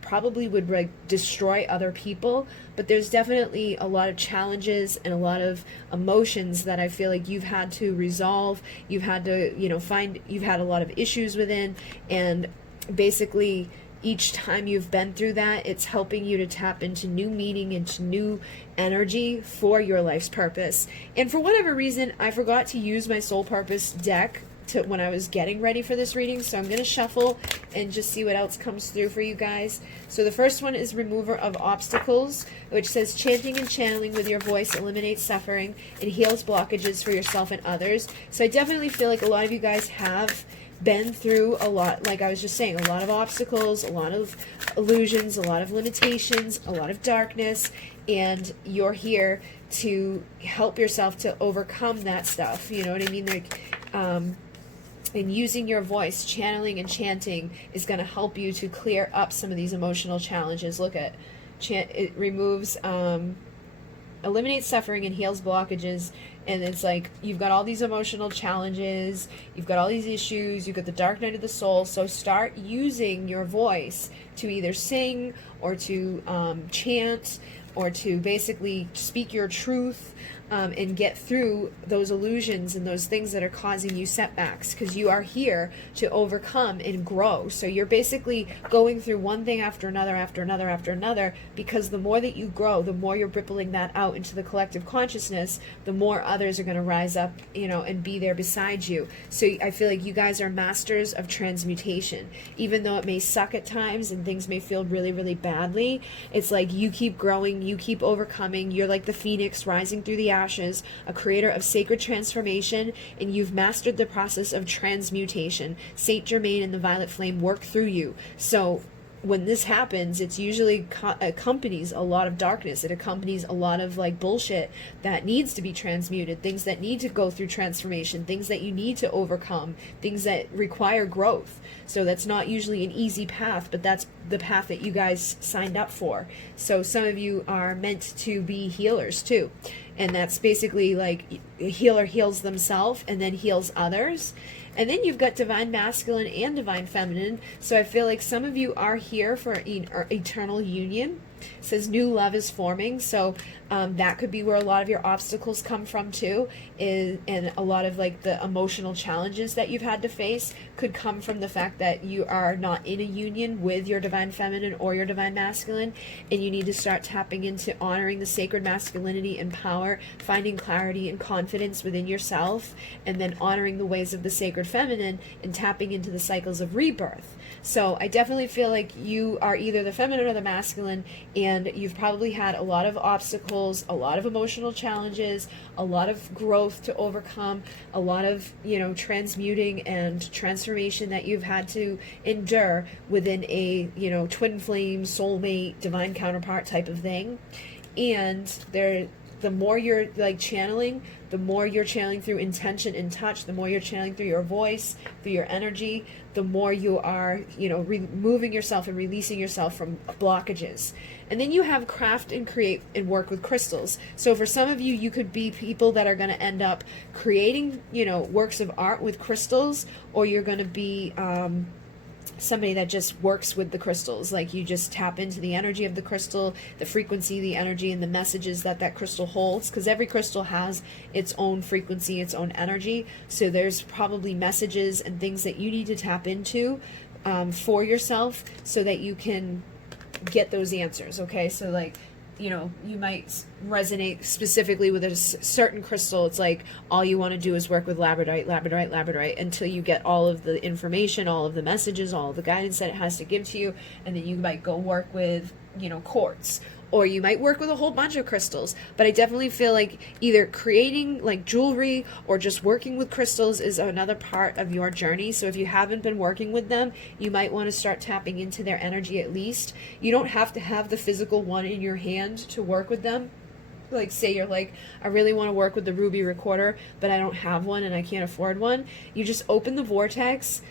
probably would, like, destroy other people. But there's definitely a lot of challenges and a lot of emotions that I feel like you've had to resolve. You've had to, you know, you've had a lot of issues within, and basically each time you've been through that, it's helping you to tap into new meaning, into new energy for your life's purpose. And for whatever reason, I forgot to use my soul purpose deck when I was getting ready for this reading, so I'm going to shuffle and just see what else comes through for you guys. So the first one is Remover of Obstacles, which says, chanting and channeling with your voice eliminates suffering and heals blockages for yourself and others. So I definitely feel like a lot of you guys have been through a lot, like I was just saying, a lot of obstacles, a lot of illusions, a lot of limitations, a lot of darkness, and you're here to help yourself to overcome that stuff. You know what I mean? Like, and using your voice, channeling and chanting is going to help you to clear up some of these emotional challenges. Look at, it removes, eliminates suffering and heals blockages. And it's like, you've got all these emotional challenges, you've got all these issues, you've got the dark night of the soul. So start using your voice to either sing or to chant, or to basically speak your truth, and get through those illusions and those things that are causing you setbacks, because you are here to overcome and grow. So you're basically going through one thing after another, after another, after another, because the more that you grow, the more you're rippling that out into the collective consciousness, the more others are going to rise up, and be there beside you. So I feel like you guys are masters of transmutation. Even though it may suck at times and things may feel really, really badly, it's like you keep growing, you keep overcoming. You're like the phoenix rising through the ashes, a creator of sacred transformation, and you've mastered the process of transmutation. Saint Germain and the violet flame work through you. So when this happens, it's usually accompanies a lot of darkness. It accompanies a lot of like bullshit that needs to be transmuted, things that need to go through transformation, things that you need to overcome, things that require growth. So that's not usually an easy path, but that's the path that you guys signed up for. So some of you are meant to be healers too. And that's basically like a healer heals themselves and then heals others. And then you've got divine masculine and divine feminine. So I feel like some of you are here for eternal union. It says new love is forming. So that could be where a lot of your obstacles come from too. And a lot of like the emotional challenges that you've had to face could come from the fact that you are not in a union with your divine feminine or your divine masculine. And you need to start tapping into honoring the sacred masculinity and power, finding clarity and confidence within yourself, and then honoring the ways of the sacred feminine and tapping into the cycles of rebirth. So I definitely feel like you are either the feminine or the masculine, and you've probably had a lot of obstacles, a lot of emotional challenges, a lot of growth to overcome, a lot of, transmuting and transformation that you've had to endure within a, twin flame, soulmate, divine counterpart type of thing. And the more you're like channeling, the more you're channeling through intention and touch, the more you're channeling through your voice, through your energy, the more you are, removing yourself and releasing yourself from blockages. And then you have craft and create and work with crystals. So for some of you, you could be people that are going to end up creating, works of art with crystals, or you're going to be somebody that just works with the crystals. Like you just tap into the energy of the crystal, the frequency, the energy, and the messages that crystal holds, because every crystal has its own frequency, its own energy. So there's probably messages and things that you need to tap into for yourself so that you can get those answers. Okay, so like, you might resonate specifically with a certain crystal. It's like all you want to do is work with labradorite until you get all of the information, all of the messages, all of the guidance that it has to give to you, and then you might go work with, quartz. Or you might work with a whole bunch of crystals. But I definitely feel like either creating like jewelry or just working with crystals is another part of your journey. So if you haven't been working with them, you might want to start tapping into their energy at least. You don't have to have the physical one in your hand to work with them. Like say you're like, I really want to work with the ruby recorder, but I don't have one and I can't afford one. You just open the vortex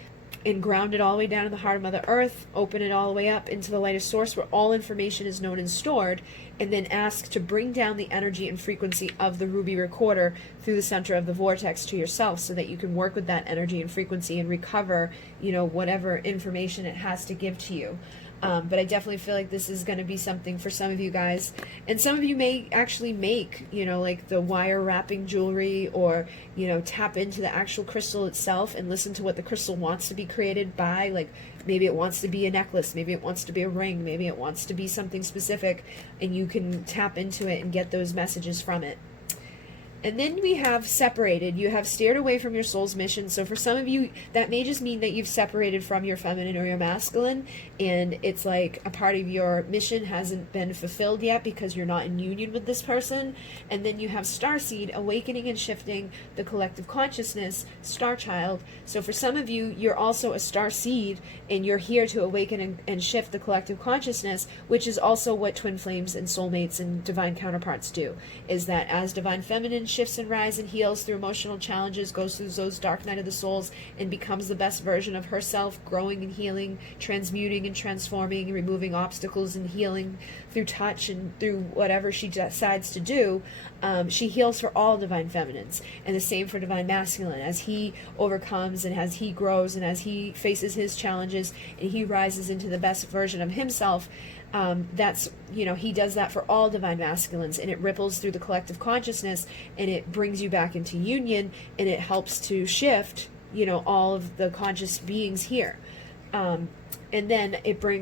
and ground it all the way down to the heart of Mother Earth, open it all the way up into the lightest source where all information is known and stored, and then ask to bring down the energy and frequency of the ruby recorder through the center of the vortex to yourself so that you can work with that energy and frequency and recover, whatever information it has to give to you. But I definitely feel like this is going to be something for some of you guys. And some of you may actually make, like the wire wrapping jewelry, or, tap into the actual crystal itself and listen to what the crystal wants to be created by. Like maybe it wants to be a necklace, maybe it wants to be a ring, maybe it wants to be something specific, and you can tap into it and get those messages from it. And then we have separated. You have steered away from your soul's mission. So for some of you, that may just mean that you've separated from your feminine or your masculine, and it's like a part of your mission hasn't been fulfilled yet because you're not in union with this person. And then you have Starseed, awakening and shifting the collective consciousness, Star Child. So for some of you, you're also a Starseed, and you're here to awaken and shift the collective consciousness, which is also what twin flames and soulmates and divine counterparts do, is that as divine feminine shifts and rises and heals through emotional challenges, goes through those dark night of the souls, and becomes the best version of herself, growing and healing, transmuting and transforming, removing obstacles and healing through touch and through whatever she decides to do. She heals for all divine feminines, and the same for divine masculine. As he overcomes and as he grows and as he faces his challenges and he rises into the best version of himself, That's, you know, he does that for all divine masculines, and it ripples through the collective consciousness, and it brings you back into union, and it helps to shift, you know, all of the conscious beings here. And then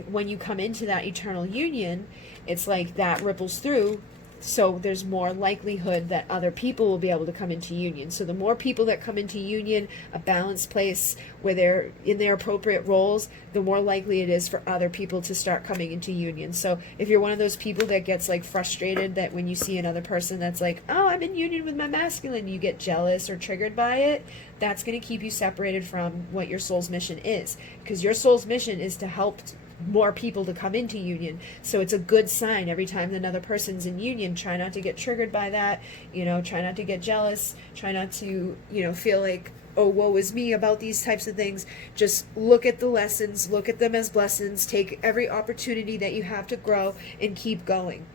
when you come into that eternal union, it's like that ripples through. So there's more likelihood that other people will be able to come into union. So the more people that come into union, a balanced place where they're in their appropriate roles, the more likely it is for other people to start coming into union. So if you're one of those people that gets like frustrated that when you see another person that's like, oh, I'm in union with my masculine, you get jealous or triggered by it, that's going to keep you separated from what your soul's mission is. Because your soul's mission is to help more people to come into union. So it's a good sign every time another person's in union. Try not to get triggered by that, you know, try not to get jealous, try not to, you know, feel like, oh, woe is me about these types of things. Just look at the lessons, look at them as blessings, take every opportunity that you have to grow and keep going.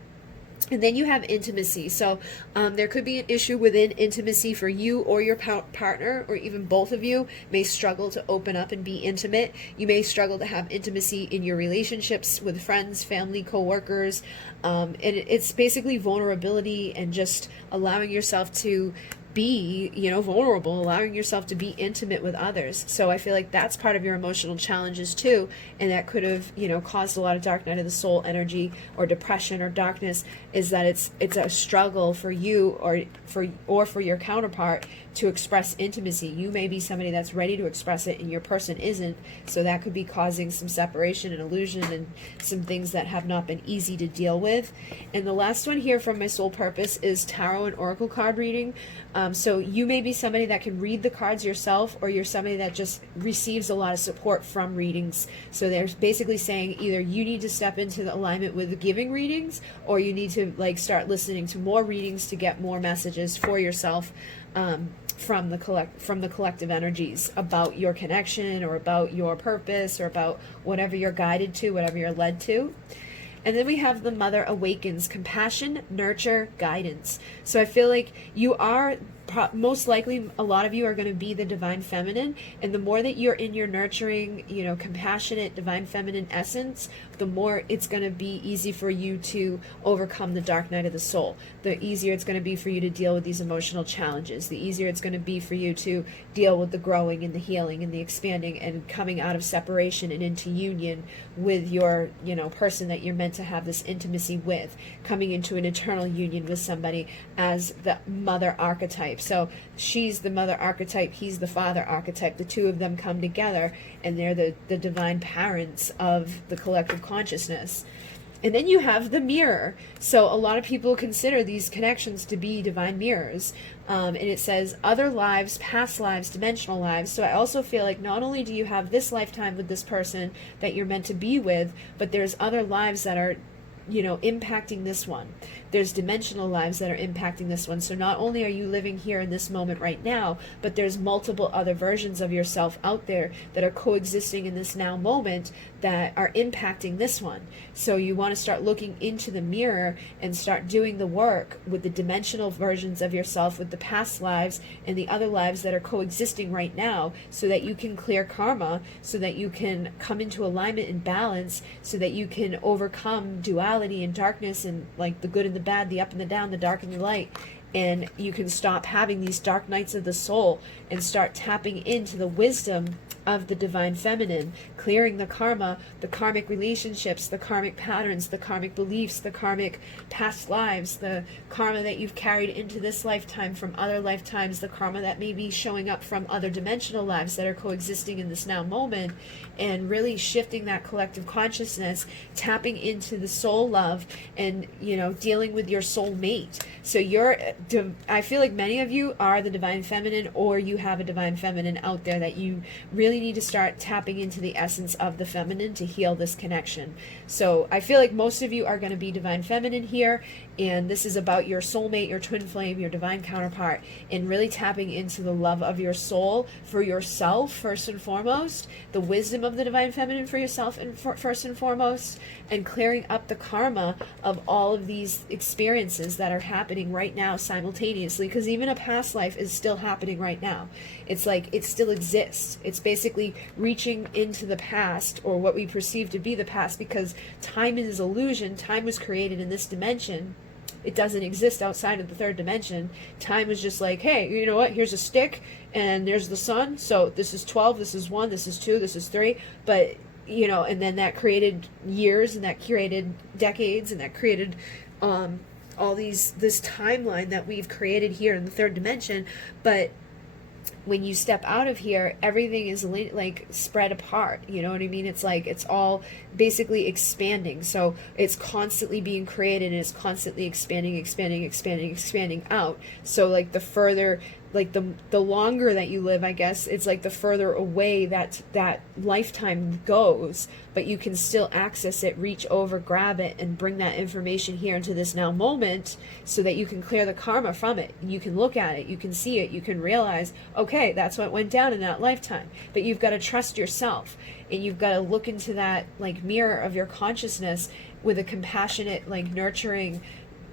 And then you have intimacy. So there could be an issue within intimacy for you or your partner, or even both of you may struggle to open up and be intimate. You may struggle to have intimacy in your relationships with friends, family, co-workers. And it's basically vulnerability and just allowing yourself to be, you know, vulnerable, allowing yourself to be intimate with others. So I feel like that's part of your emotional challenges too, and that could have, you know, caused a lot of dark night of the soul energy or depression or darkness, is that it's a struggle for you or for your counterpart to express intimacy. You may be somebody that's ready to express it and your person isn't, so that could be causing some separation and illusion and some things that have not been easy to deal with. And the last one here from my soul purpose is tarot and oracle card reading. So you may be somebody that can read the cards yourself, or you're somebody that just receives a lot of support from readings. So they're basically saying either you need to step into the alignment with giving readings, or you need to like start listening to more readings to get more messages for yourself from the collective energies about your connection, or about your purpose, or about whatever you're guided to, whatever you're led to. And then we have the Mother Awakens, compassion, nurture, guidance. So I feel like you are, most likely, a lot of you are going to be the divine feminine. And the more that you're in your nurturing, you know, compassionate, divine feminine essence, the more it's going to be easy for you to overcome the dark night of the soul. The easier it's going to be for you to deal with these emotional challenges. The easier it's going to be for you to deal with the growing and the healing and the expanding and coming out of separation and into union with your, you know, person that you're meant to have this intimacy with, coming into an eternal union with somebody as the mother archetype. So she's the mother archetype, he's the father archetype. The two of them come together and they're the divine parents of the collective consciousness. And then you have the mirror. So a lot of people consider these connections to be divine mirrors. And it says other lives, past lives, dimensional lives. So I also feel like not only do you have this lifetime with this person that you're meant to be with, but there's other lives that are, you know, impacting this one. There's dimensional lives that are impacting this one. So not only are you living here in this moment right now, but there's multiple other versions of yourself out there that are coexisting in this now moment that are impacting this one. So you want to start looking into the mirror and start doing the work with the dimensional versions of yourself, with the past lives and the other lives that are coexisting right now, so that you can clear karma, so that you can come into alignment and balance, so that you can overcome duality and darkness and like the good and the bad, the up and the down, the dark and the light. And you can stop having these dark nights of the soul and start tapping into the wisdom of the divine feminine, clearing the karma, the karmic relationships, the karmic patterns, the karmic beliefs, the karmic past lives, the karma that you've carried into this lifetime from other lifetimes, the karma that may be showing up from other dimensional lives that are coexisting in this now moment, and really shifting that collective consciousness, tapping into the soul love, and, you know, dealing with your soul mate. So I feel like many of you are the divine feminine, or you have a divine feminine out there that you really need to start tapping into the essence of the feminine to heal this connection. So I feel like most of you are going to be divine feminine here, and this is about your soulmate, your twin flame, your divine counterpart, and really tapping into the love of your soul for yourself first and foremost, the wisdom of the divine feminine for yourself and first and foremost, and clearing up the karma of all of these experiences that are happening right now simultaneously, because even a past life is still happening right now. It's like it still exists. It's basically reaching into the past, or what we perceive to be the past, because time is illusion. Time was created in this dimension. It doesn't exist outside of the third dimension. Time is just like, hey, you know what? Here's a stick, and there's the sun. So this is 12, this is 1, this is 2, this is 3. But, you know, and then that created years, and that created decades, and that created all this timeline that we've created here in the third dimension. But when you step out of here, everything is like spread apart. You know what I mean? It's like it's all basically expanding. So it's constantly being created, and it's constantly expanding out. So like the further, like the longer that you live, I guess, it's like the further away that lifetime goes, but you can still access it, reach over, grab it, and bring that information here into this now moment, so that you can clear the karma from it. You can look at it, you can see it, you can realize, okay, that's what went down in that lifetime. But you've got to trust yourself, and you've got to look into that like mirror of your consciousness with a compassionate, like nurturing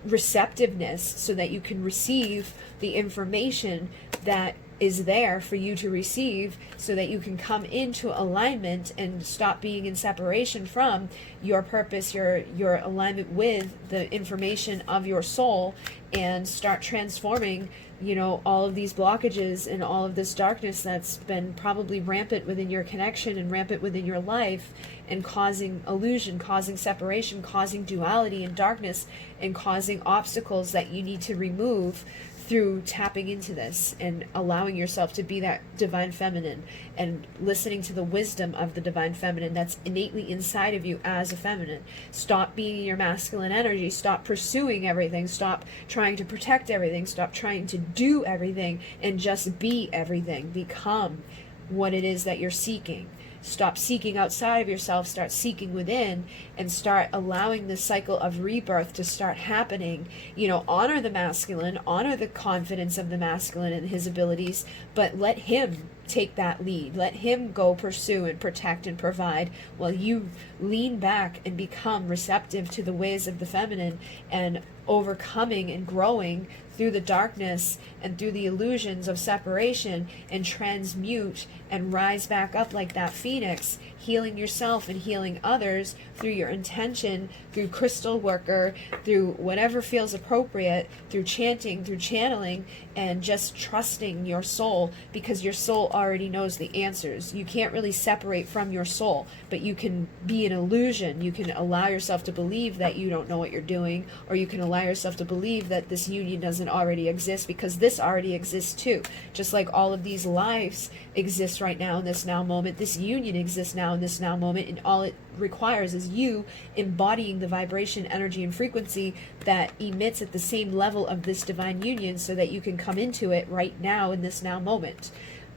receptiveness, so that you can receive the information that is there for you to receive, so that you can come into alignment and stop being in separation from your purpose, your alignment with the information of your soul, and start transforming, you know, all of these blockages and all of this darkness that's been probably rampant within your connection and rampant within your life, and causing illusion, causing separation, causing duality and darkness, and causing obstacles that you need to remove through tapping into this and allowing yourself to be that divine feminine, and listening to the wisdom of the divine feminine that's innately inside of you as a feminine. Stop being in your masculine energy. Stop pursuing everything. Stop trying to protect everything. Stop trying to do everything, and just be everything. Become what it is that you're seeking. Stop seeking outside of yourself, start seeking within, and start allowing the cycle of rebirth to start happening. You know, honor the masculine, honor the confidence of the masculine and his abilities, but let him take that lead. Let him go pursue and protect and provide, while you lean back and become receptive to the ways of the feminine, and overcoming and growing through the darkness and through the illusions of separation, and transmute and rise back up like that phoenix, healing yourself and healing others through your intention, through crystal worker, through whatever feels appropriate, through chanting, through channeling, and just trusting your soul, because your soul already knows the answers. You can't really separate from your soul, but you can be an illusion. You can allow yourself to believe that you don't know what you're doing, or you can allow yourself to believe that this union doesn't already exist, because this already exists too. Just like all of these lives exist right now in this now moment, this union exists now in this now moment, and all it requires is you embodying the vibration, energy, and frequency that emits at the same level of this divine union, so that you can come into it right now in this now moment.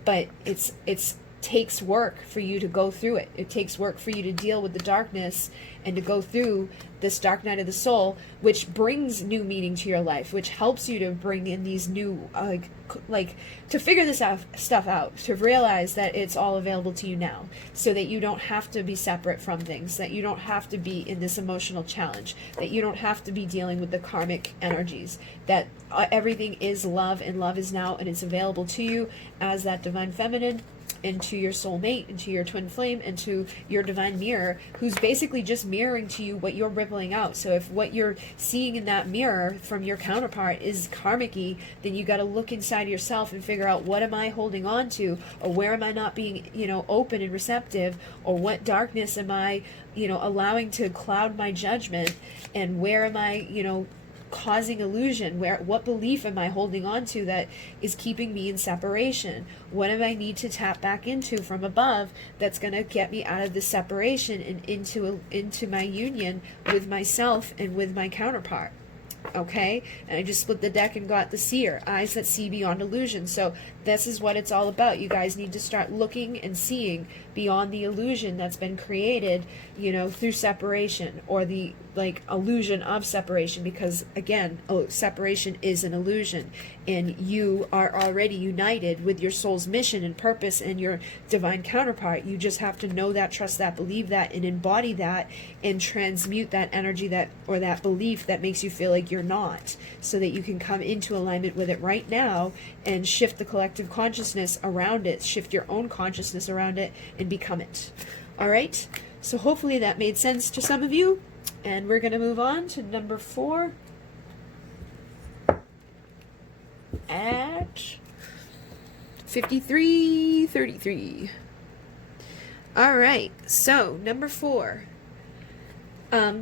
But it's takes work for you to go through it. It takes work for you to deal with the darkness and to go through this dark night of the soul, which brings new meaning to your life, which helps you to bring in these new, like to figure this stuff out, to realize that it's all available to you now, so that you don't have to be separate from things, that you don't have to be in this emotional challenge, that you don't have to be dealing with the karmic energies, that everything is love, and love is now, and it's available to you as that divine feminine, and to your soulmate, and to your twin flame, and to your divine mirror, who's basically just mirroring to you what you're rippling out. So if what you're seeing in that mirror from your counterpart is karmic-y, then you got to look inside yourself and figure out, what am I holding on to, or where am I not being, open and receptive, or what darkness am I, allowing to cloud my judgment, and where am I, causing illusion? What belief am I holding on to that is keeping me in separation? What do I need to tap back into from above that's going to get me out of this separation and into my union with myself and with my counterpart? Okay, and I just split the deck and got the seer, eyes that see beyond illusion. So this is what it's all about. You guys need to start looking and seeing beyond the illusion that's been created, through separation, or the like illusion of separation, because again, separation is an illusion, and you are already united with your soul's mission and purpose and your divine counterpart. You just have to know that, trust that, believe that, and embody that, and transmute that energy, that or that belief that makes you feel like you're not, so that you can come into alignment with it right now and shift the collective consciousness around it, shift your own consciousness around it, and become it. All right, so hopefully that made sense to some of you, and we're going to move on to number 4 at 53:33. All right, so number 4.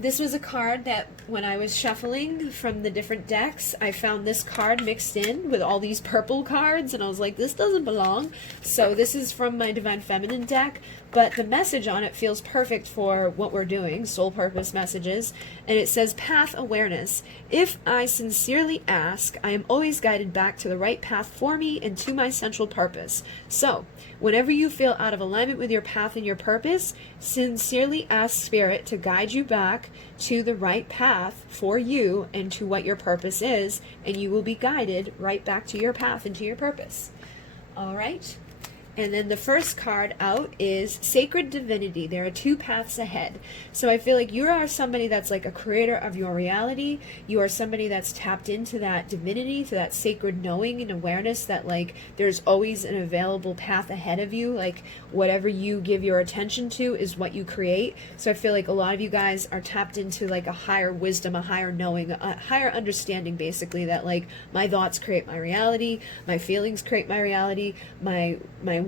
This was a card that when I was shuffling from the different decks, I found this card mixed in with all these purple cards, and I was like, this doesn't belong. So this is from my Divine Feminine deck, but the message on it feels perfect for what we're doing, soul purpose messages, and it says path awareness. If I sincerely ask, I am always guided back to the right path for me and to my central purpose. So, whenever you feel out of alignment with your path and your purpose, sincerely ask Spirit to guide you back to the right path for you and to what your purpose is, and you will be guided right back to your path and to your purpose. All right? And then the first card out is Sacred Divinity. There are 2 paths ahead. So I feel like you are somebody that's like a creator of your reality. You are somebody that's tapped into that divinity, to that sacred knowing and awareness that like there's always an available path ahead of you. Like whatever you give your attention to is what you create. So I feel like a lot of you guys are tapped into like a higher wisdom, a higher knowing, a higher understanding, basically, that like my thoughts create my reality, my feelings create my reality, my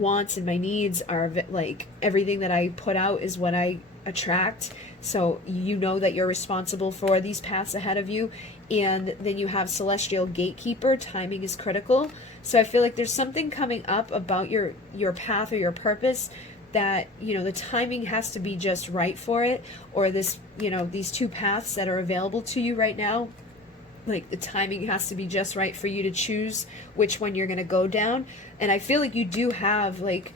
wants and my needs are like everything that I put out is what I attract. So you know that you're responsible for these paths ahead of you. And then you have Celestial Gatekeeper. Timing is critical. So I feel like there's something coming up about your path or your purpose that, you know, the timing has to be just right for it, or this, you know, these 2 paths that are available to you right now, like the timing has to be just right for you to choose which one you're going to go down. And I feel like you do have like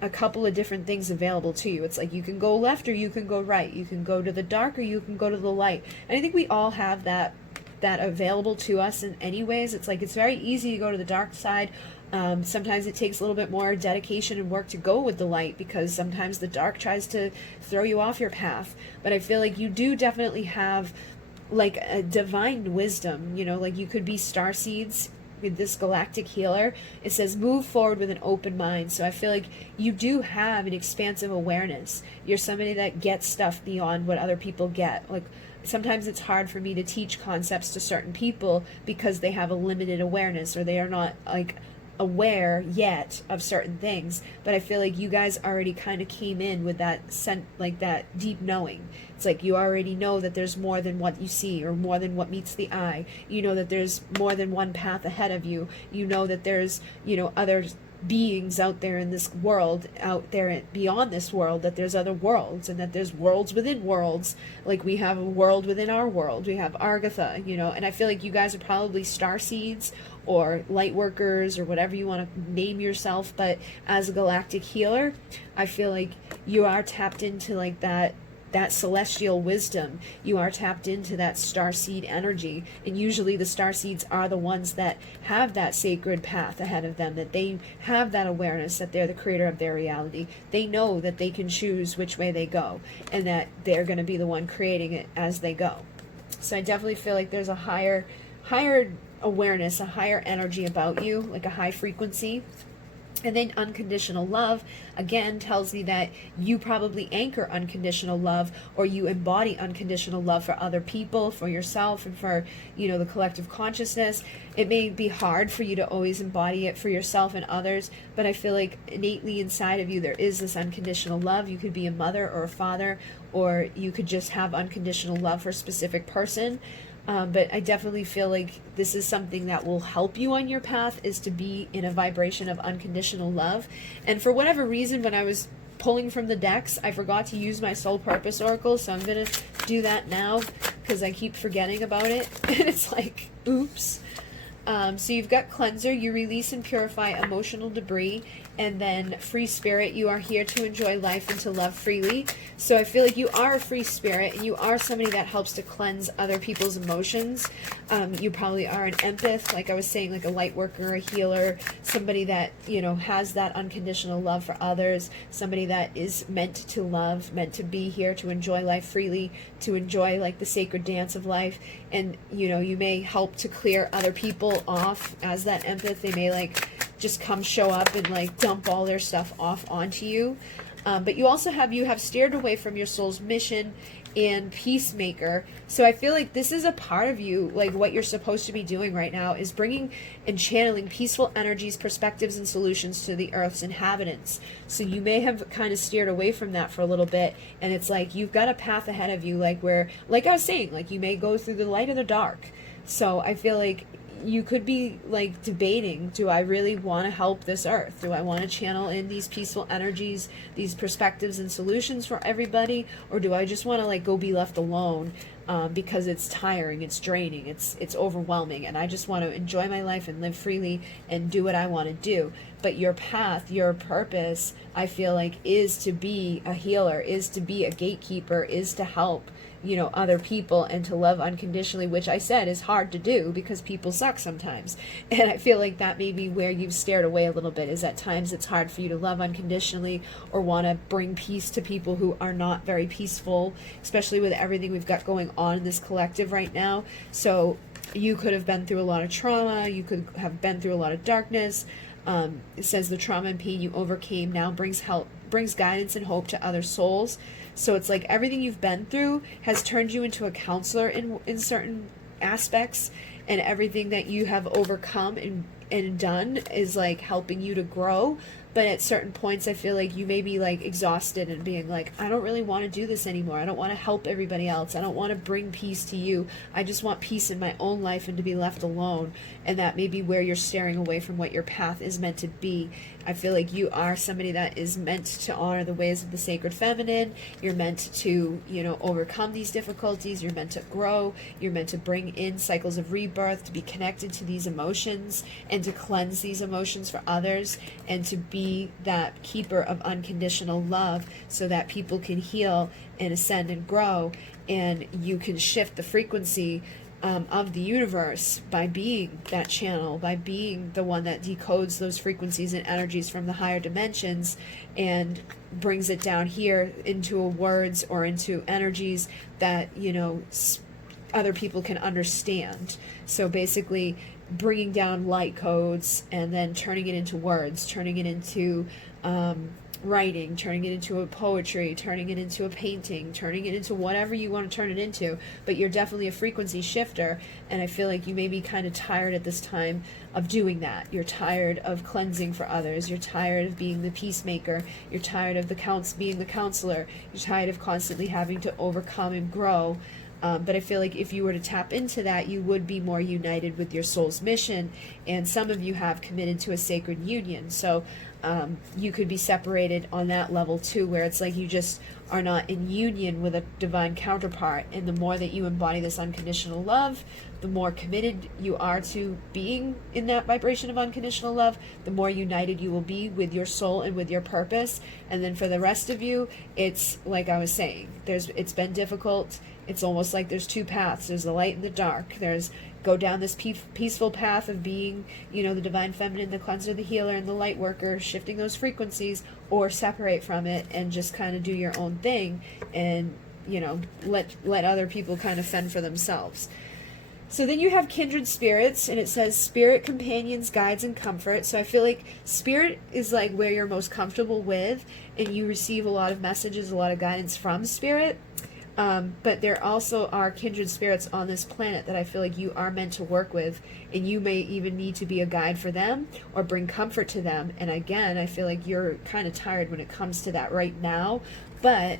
a couple of different things available to you. It's like you can go left or you can go right. You can go to the dark or you can go to the light. And I think we all have that available to us in any ways. It's like it's very easy to go to the dark side. Sometimes it takes a little bit more dedication and work to go with the light, because sometimes the dark tries to throw you off your path. But I feel like you do definitely have like a divine wisdom, you know, like you could be starseeds with this galactic healer. It says move forward with an open mind. So I feel like you do have an expansive awareness. You're somebody that gets stuff beyond what other people get. Like sometimes it's hard for me to teach concepts to certain people because they have a limited awareness, or they are not like aware yet of certain things. But I feel like you guys already kind of came in with that like that deep knowing. It's like you already know that there's more than what you see, or more than what meets the eye. You know that there's more than one path ahead of you. You know that there's, you know, other beings out there in this world, out there beyond this world, that there's other worlds, and that there's worlds within worlds. Like we have a world within our world. We have Argatha, you know, and I feel like you guys are probably starseeds or light workers or whatever you want to name yourself. But as a galactic healer, I feel like you are tapped into like that celestial wisdom. You are tapped into that starseed energy, and usually the starseeds are the ones that have that sacred path ahead of them, that they have that awareness that they're the creator of their reality. They know that they can choose which way they go, and that they're going to be the one creating it as they go. So I definitely feel like there's a higher awareness, a higher energy about you, like a high frequency. And then unconditional love, again, tells me that you probably anchor unconditional love, or you embody unconditional love for other people, for yourself, and for, you know, the collective consciousness. It may be hard for you to always embody it for yourself and others, but I feel like innately inside of you there is this unconditional love. You could be a mother or a father, or you could just have unconditional love for a specific person. But I definitely feel like this is something that will help you on your path, is to be in a vibration of unconditional love. And for whatever reason, when I was pulling from the decks, I forgot to use my Soul Purpose Oracle, so I'm going to do that now because I keep forgetting about it. And it's like, oops. So you've got Cleanser, you release and purify emotional debris. And then Free Spirit, you are here to enjoy life and to love freely. So I feel like you are a free spirit, and you are somebody that helps to cleanse other people's emotions. You probably are an empath, like I was saying, like a light worker, a healer, somebody that, you know, has that unconditional love for others, somebody that is meant to love, meant to be here, to enjoy life freely, to enjoy like the sacred dance of life. And, you know, you may help to clear other people off as that empath. They may like just come show up and like dump all their stuff off onto you. But you also have steered away from your soul's mission and peacemaker. So I feel like this is a part of you, like what you're supposed to be doing right now is bringing and channeling peaceful energies, perspectives, and solutions to the Earth's inhabitants. So you may have kind of steered away from that for a little bit, and it's like you've got a path ahead of you, like where, like I was saying, like you may go through the light or the dark. So I feel like you could be like debating, do I really want to help this earth? Do I want to channel in these peaceful energies, these perspectives and solutions for everybody? Or do I just want to like go be left alone because it's tiring, it's draining, it's overwhelming, and I just want to enjoy my life and live freely and do what I want to do? But your path, your purpose, I feel like is to be a healer, is to be a gatekeeper, is to help, you know, other people and to love unconditionally, which I said is hard to do because people suck sometimes. And I feel like that may be where you've stared away a little bit, is at times it's hard for you to love unconditionally or want to bring peace to people who are not very peaceful, especially with everything we've got going on in this collective right now. So you could have been through a lot of trauma, you could have been through a lot of darkness. It says the trauma and pain you overcame now brings help, brings guidance and hope to other souls. So it's like everything you've been through has turned you into a counselor in certain aspects, and everything that you have overcome and done is like helping you to grow. But at certain points, I feel like you may be like exhausted and being like, I don't really want to do this anymore. I don't want to help everybody else. I don't want to bring peace to you. I just want peace in my own life and to be left alone. And that may be where you're staring away from what your path is meant to be. I feel like you are somebody that is meant to honor the ways of the sacred feminine. You're meant to, you know, overcome these difficulties. You're meant to grow. You're meant to bring in cycles of rebirth, to be connected to these emotions and to cleanse these emotions for others, and to be that keeper of unconditional love so that people can heal and ascend and grow, and you can shift the frequency of the universe by being that channel, by being the one that decodes those frequencies and energies from the higher dimensions and brings it down here into words or into energies that, you know, other people can understand. So basically bringing down light codes and then turning it into words, turning it into writing, turning it into a poetry, turning it into a painting, turning it into whatever you want to turn it into. But you're definitely a frequency shifter, and I feel like you may be kind of tired at this time of doing that. You're tired of cleansing for others. You're tired of being the peacemaker. You're tired of being the counselor. You're tired of constantly having to overcome and grow. But I feel like if you were to tap into that, you would be more united with your soul's mission. And some of you have committed to a sacred union. So you could be separated on that level too, where it's like you just are not in union with a divine counterpart. And the more that you embody this unconditional love, the more committed you are to being in that vibration of unconditional love, the more united you will be with your soul and with your purpose. And then for the rest of you, it's like I was saying, it's been difficult. It's almost like there's two paths. There's the light and the dark. There's go down this peaceful path of being, you know, the divine feminine, the cleanser, the healer, and the light worker, shifting those frequencies, or separate from it and just kind of do your own thing and, you know, let other people kind of fend for themselves. So then you have kindred spirits, and it says spirit companions, guides, and comfort. So I feel like spirit is like where you're most comfortable with, and you receive a lot of messages, a lot of guidance from spirit. But there also are kindred spirits on this planet that I feel like you are meant to work with, and you may even need to be a guide for them or bring comfort to them. And again, I feel like you're kind of tired when it comes to that right now, but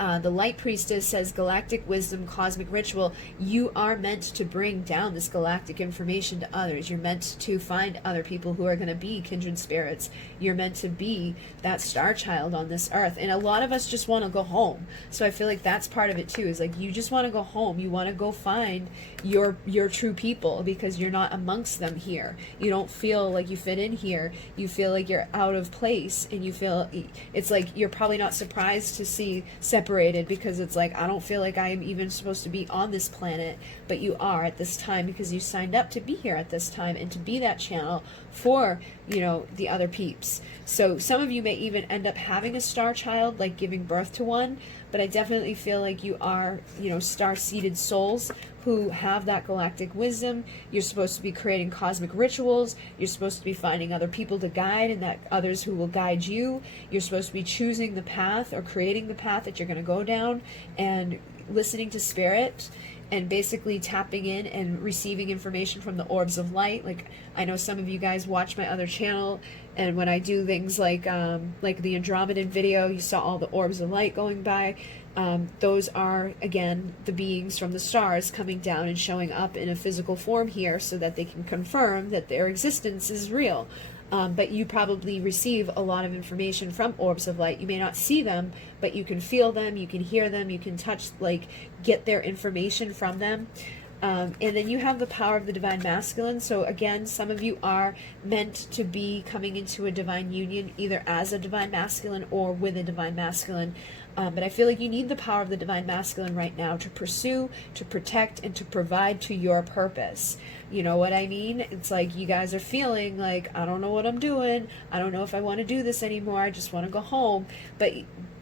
The Light Priestess says galactic wisdom, cosmic ritual. You are meant to bring down this galactic information to others. You're meant to find other people who are going to be kindred spirits. You're meant to be that star child on this earth. And a lot of us just want to go home. So I feel like that's part of it too, is like you just want to go home. You want to go find your true people, because you're not amongst them here. You don't feel like you fit in here. You feel like you're out of place, and you feel it's like you're probably not surprised to see separated, because it's like, I don't feel like I am even supposed to be on this planet, but you are at this time, because you signed up to be here at this time and to be that channel for, you know, the other peeps. So some of you may even end up having a star child, like giving birth to one, but I definitely feel like you are, you know, star-seeded souls who have that galactic wisdom. You're supposed to be creating cosmic rituals. You're supposed to be finding other people to guide, and that others who will guide you. You're supposed to be choosing the path or creating the path that you're going to go down, and listening to spirit, and basically tapping in and receiving information from the orbs of light. Like, I know some of you guys watch my other channel, and when I do things like the Andromedan video, you saw all the orbs of light going by. Those are, again, the beings from the stars coming down and showing up in a physical form here, so that they can confirm that their existence is real. But you probably receive a lot of information from orbs of light. You may not see them, but you can feel them, you can hear them, you can touch, like, get their information from them. And then you have the power of the divine masculine. So again, some of you are meant to be coming into a divine union, either as a divine masculine or with a divine masculine. But I feel like you need the power of the divine masculine right now to pursue, to protect, and to provide to your purpose. You know what I mean? It's like you guys are feeling like, I don't know what I'm doing. I don't know if I want to do this anymore. I just want to go home. But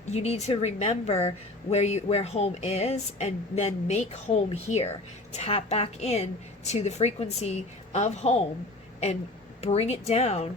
you need to remember where home is, and then make home here. Tap back in to the frequency of home and bring it down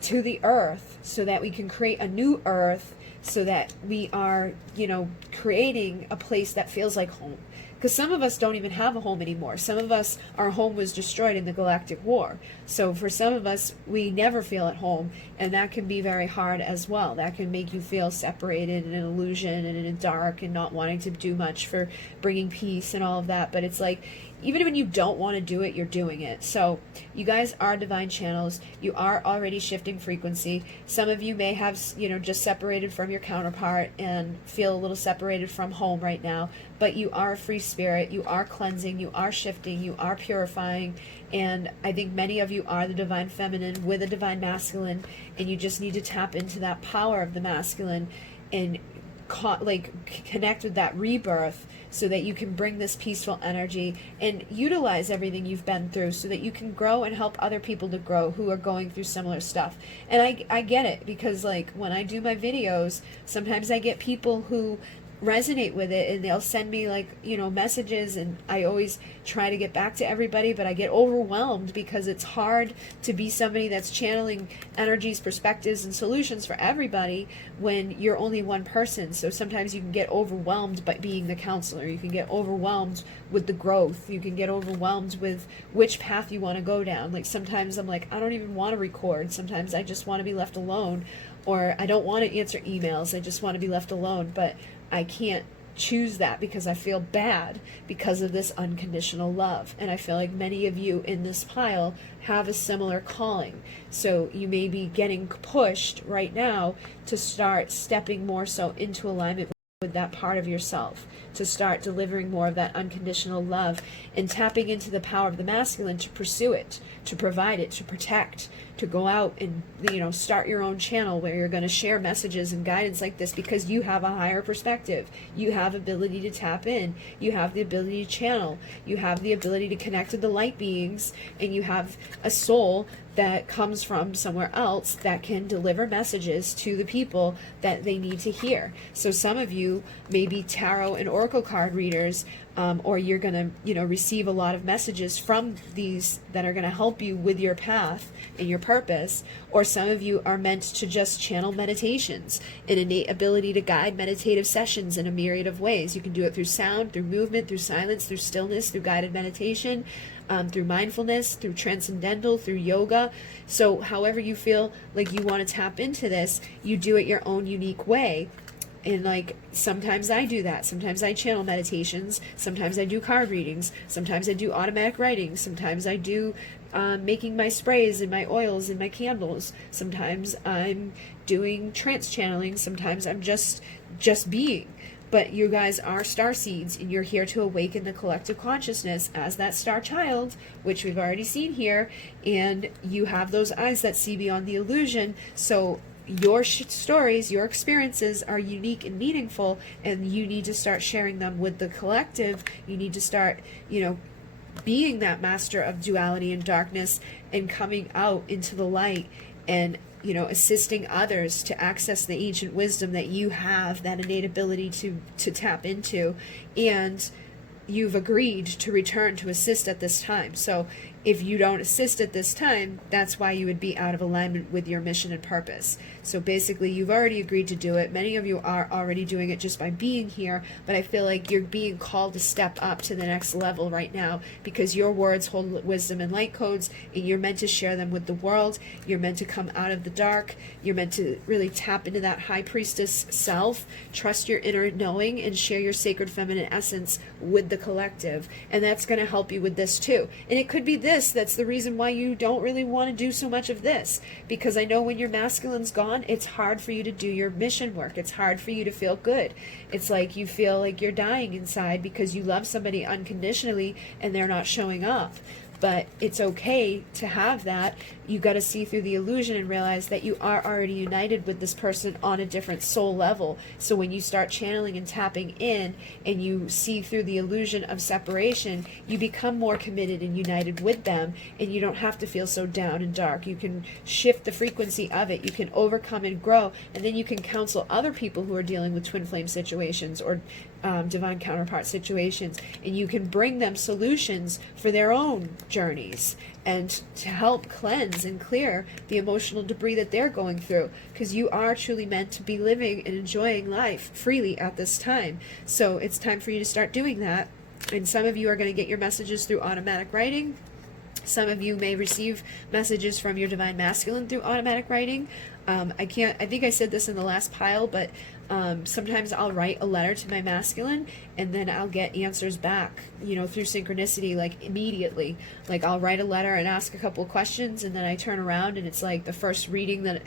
to the earth, so that we can create a new earth, so that we are, you know, creating a place that feels like home. Because some of us don't even have a home anymore. Some of us, our home was destroyed in the galactic war. So for some of us, we never feel at home, and that can be very hard as well. That can make you feel separated, and an illusion, and in a dark, and not wanting to do much for bringing peace and all of that. But it's like, even when you don't want to do it, you're doing it. So you guys are divine channels. You are already shifting frequency. Some of you may have, you know, just separated from your counterpart and feel a little separated from home right now. But you are a free spirit. You are cleansing. You are shifting. You are purifying. And I think many of you are the divine feminine with a divine masculine. And you just need to tap into that power of the masculine and connect with that rebirth, so that you can bring this peaceful energy and utilize everything you've been through, so that you can grow and help other people to grow who are going through similar stuff. And I get it, because like when I do my videos, sometimes I get people who resonate with it, and they'll send me, like, you know, messages, and I always try to get back to everybody, but I get overwhelmed, because it's hard to be somebody that's channeling energies, perspectives, and solutions for everybody when you're only one person. So sometimes you can get overwhelmed by being the counselor. You can get overwhelmed with the growth. You can get overwhelmed with which path you want to go down. Like, sometimes I'm like, I don't even want to record. Sometimes I just want to be left alone, or I don't want to answer emails. I just want to be left alone. But I can't choose that, because I feel bad because of this unconditional love. And I feel like many of you in this pile have a similar calling. So you may be getting pushed right now to start stepping more so into alignment with that part of yourself, to start delivering more of that unconditional love, and tapping into the power of the masculine to pursue it, to provide it, to protect, to go out and, you know, start your own channel where you're going to share messages and guidance like this, because you have a higher perspective. You have ability to tap in. You have the ability to channel. You have the ability to connect with the light beings, and you have a soul that comes from somewhere else that can deliver messages to the people that they need to hear. So some of you may be tarot and oracle card readers, or you're going to, you know, receive a lot of messages from these that are going to help you with your path and your purpose. Or some of you are meant to just channel meditations, an innate ability to guide meditative sessions in a myriad of ways. You can do it through sound, through movement, through silence, through stillness, through guided meditation, through mindfulness, through transcendental, through yoga. So however you feel like you want to tap into this, you do it your own unique way. And like, sometimes I do that. Sometimes I channel meditations. Sometimes I do card readings. Sometimes I do automatic writing. Sometimes I do making my sprays and my oils and my candles. Sometimes I'm doing trance channeling. Sometimes I'm just being. But you guys are star seeds, and you're here to awaken the collective consciousness as that star child, which we've already seen here. And you have those eyes that see beyond the illusion. So your stories, your experiences are unique and meaningful, and you need to start sharing them with the collective. You need to start, being that master of duality and darkness, and coming out into the light, and assisting others to access the ancient wisdom that you have, that innate ability to tap into. And you've agreed to return to assist at this time. So if you don't assist at this time, that's why you would be out of alignment with your mission and purpose. So basically, you've already agreed to do it. Many of you are already doing it just by being here, but I feel like you're being called to step up to the next level right now, because your words hold wisdom and light codes, and you're meant to share them with the world. You're meant to come out of the dark. You're meant to really tap into that high priestess self, trust your inner knowing, and share your sacred feminine essence with the collective. And that's going to help you with this too. And it could be that's the reason why you don't really want to do so much of this, because I know when your masculine's gone, it's hard for you to do your mission work. It's hard for you to feel good. It's like you feel like you're dying inside because you love somebody unconditionally and they're not showing up. But it's okay to have that. You got to see through the illusion and realize that you are already united with this person on a different soul level. So when you start channeling and tapping in, and you see through the illusion of separation, you become more committed and united with them, and you don't have to feel so down and dark. You can shift the frequency of it. You can overcome and grow, and then you can counsel other people who are dealing with twin flame situations or divine counterpart situations, and you can bring them solutions for their own journeys, and to help cleanse and clear the emotional debris that they're going through, because you are truly meant to be living and enjoying life freely at this time. So it's time for you to start doing that. And some of you are going to get your messages through automatic writing. Some of you may receive messages from your divine masculine through automatic writing. I think I said this in the last pile, but sometimes I'll write a letter to my masculine, and then I'll get answers back, through synchronicity, like immediately. Like I'll write a letter and ask a couple of questions, and then I turn around and it's like the first reading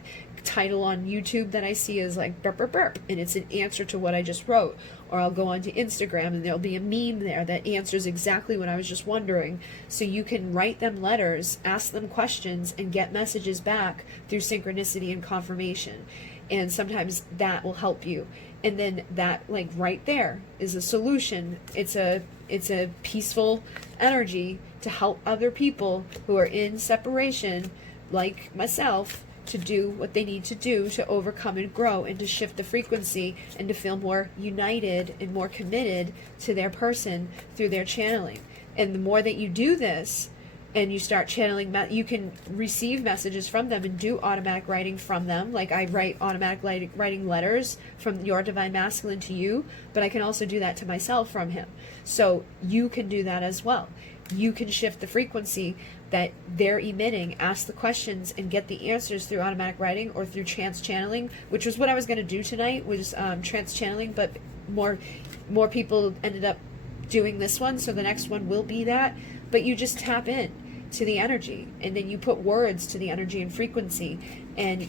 title on YouTube that I see is like burp, burp, burp, and it's an answer to what I just wrote. Or I'll go onto Instagram and there'll be a meme there that answers exactly what I was just wondering. So you can write them letters, ask them questions, and get messages back through synchronicity and confirmation. And sometimes that will help you. And then that, like right there, is a solution. It's a peaceful energy to help other people who are in separation, like myself, to do what they need to do to overcome and grow, and to shift the frequency, and to feel more united and more committed to their person through their channeling. And the more that you do this, and you start channeling, you can receive messages from them and do automatic writing from them. Like I write automatic writing letters from your divine masculine to you, but I can also do that to myself from him. So you can do that as well. You can shift the frequency that they're emitting, ask the questions, and get the answers through automatic writing or through trance channeling, which was what I was going to do tonight, was trance channeling, but more people ended up doing this one, so the next one will be that. But you just tap in to the energy, and then you put words to the energy and frequency, and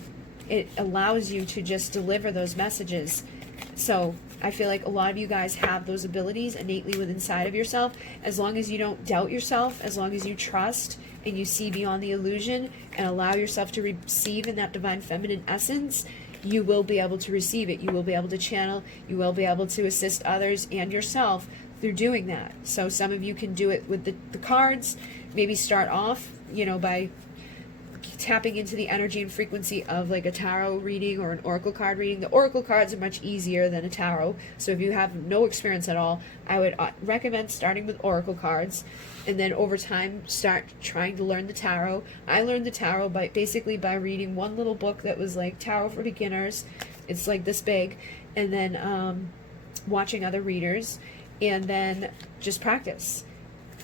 it allows you to just deliver those messages. So I feel like a lot of you guys have those abilities innately within inside of yourself. As long as you don't doubt yourself, as long as you trust and you see beyond the illusion and allow yourself to receive in that divine feminine essence, you will be able to receive it. You will be able to channel. You will be able to assist others and yourself through doing that. So some of you can do it with the cards. Maybe start off, by tapping into the energy and frequency of like a tarot reading or an oracle card reading. The oracle cards are much easier than a tarot. So if you have no experience at all, I would recommend starting with oracle cards, and then over time start trying to learn the tarot. I learned the tarot by reading one little book that was like Tarot for Beginners. It's like this big, and then watching other readers, and then just practice.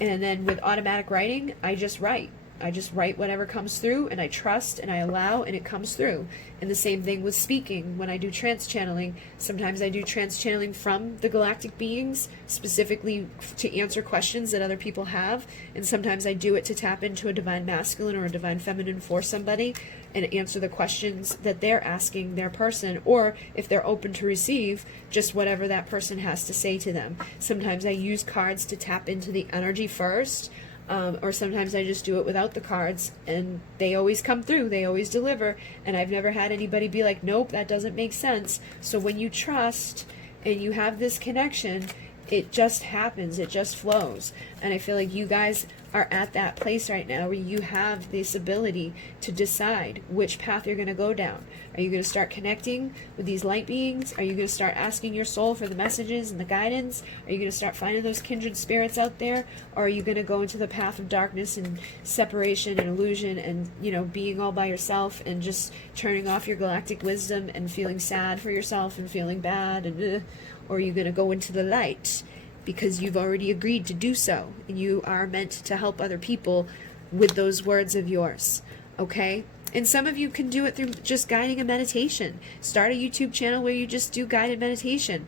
And then with automatic writing, I just write. I just write whatever comes through, and I trust and I allow, and it comes through. And the same thing with speaking. When I do trance channeling, sometimes I do trance channeling from the galactic beings, specifically to answer questions that other people have. And sometimes I do it to tap into a divine masculine or a divine feminine for somebody and answer the questions that they're asking their person, or if they're open to receive, just whatever that person has to say to them. Sometimes I use cards to tap into the energy first, or sometimes I just do it without the cards, and they always come through, they always deliver, and I've never had anybody be like, nope, that doesn't make sense. So when you trust and you have this connection, it just happens, it just flows. And I feel like you guys are at that place right now where you have this ability to decide which path you're going to go down. Are you going to start connecting with these light beings? Are you going to start asking your soul for the messages and the guidance? Are you going to start finding those kindred spirits out there? Or are you going to go into the path of darkness and separation and illusion and, you know, being all by yourself and just turning off your galactic wisdom and feeling sad for yourself and feeling bad? And or are you going to go into the light because you've already agreed to do so, and you are meant to help other people with those words of yours, okay? And some of you can do it through just guiding a meditation. Start a YouTube channel where you just do guided meditation.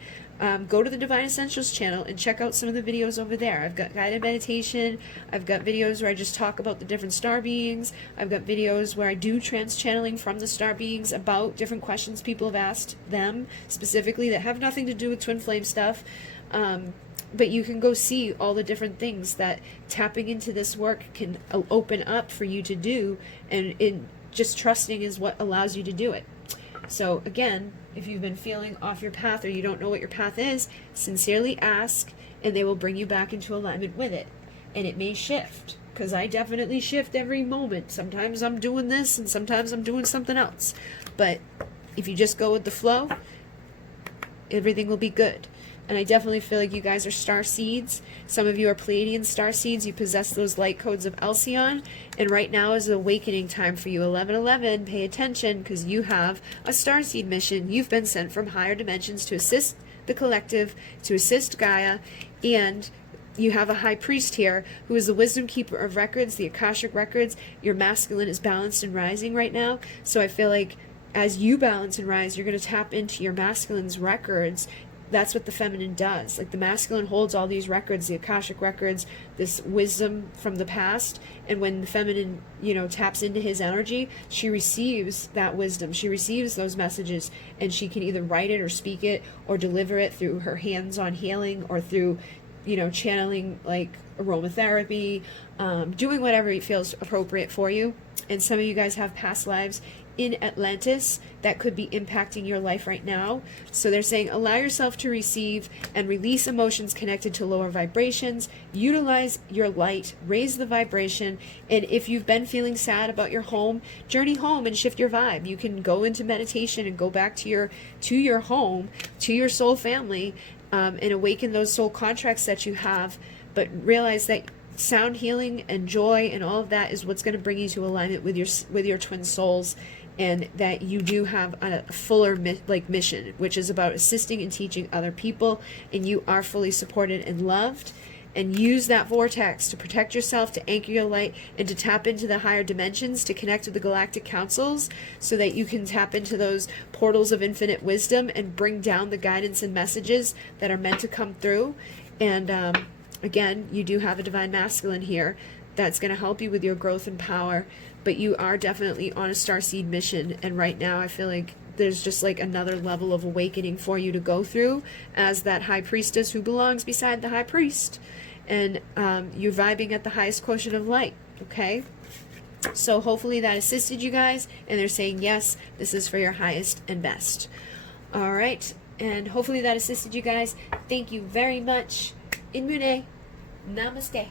Go to the Divine Essentials channel and check out some of the videos over there. I've got guided meditation. I've got videos where I just talk about the different star beings. I've got videos where I do trance channeling from the star beings about different questions people have asked them specifically that have nothing to do with twin flame stuff. But you can go see all the different things that tapping into this work can open up for you to do, and just trusting is what allows you to do it. So again, if you've been feeling off your path or you don't know what your path is, sincerely ask, and they will bring you back into alignment with it. And it may shift, because I definitely shift every moment. Sometimes I'm doing this and sometimes I'm doing something else. But if you just go with the flow, everything will be good. And I definitely feel like you guys are star seeds. Some of you are Pleiadian star seeds. You possess those light codes of Alcyon. And right now is an awakening time for you. 1111, pay attention, because you have a star seed mission. You've been sent from higher dimensions to assist the collective, to assist Gaia, and you have a high priest here who is the wisdom keeper of records, the Akashic records. Your masculine is balanced and rising right now. So I feel like as you balance and rise, you're going to tap into your masculine's records. That's what the feminine does. Like the masculine holds all these records, the Akashic records, this wisdom from the past. And when the feminine, you know, taps into his energy, she receives that wisdom. She receives those messages, and she can either write it or speak it or deliver it through her hands-on healing or through, you know, channeling like aromatherapy, doing whatever feels appropriate for you. And some of you guys have past lives in Atlantis that could be impacting your life right now. So they're saying allow yourself to receive and release emotions connected to lower vibrations, utilize your light, raise the vibration, and if you've been feeling sad about your home, journey home and shift your vibe. You can go into meditation and go back to your home, to your soul family, and awaken those soul contracts that you have, but realize that sound healing and joy and all of that is what's going to bring you to alignment with your twin souls, and that you do have a fuller mission, which is about assisting and teaching other people, and you are fully supported and loved. And use that vortex to protect yourself, to anchor your light, and to tap into the higher dimensions, to connect with the galactic councils, so that you can tap into those portals of infinite wisdom and bring down the guidance and messages that are meant to come through. And again, you do have a divine masculine here that's going to help you with your growth and power, but you are definitely on a starseed mission. And right now I feel like there's just like another level of awakening for you to go through as that high priestess who belongs beside the high priest. And you're vibing at the highest quotient of light, okay? So hopefully that assisted you guys, and they're saying yes, this is for your highest and best. All right, and hopefully that assisted you guys. Thank you very much. In Mune. Namaste.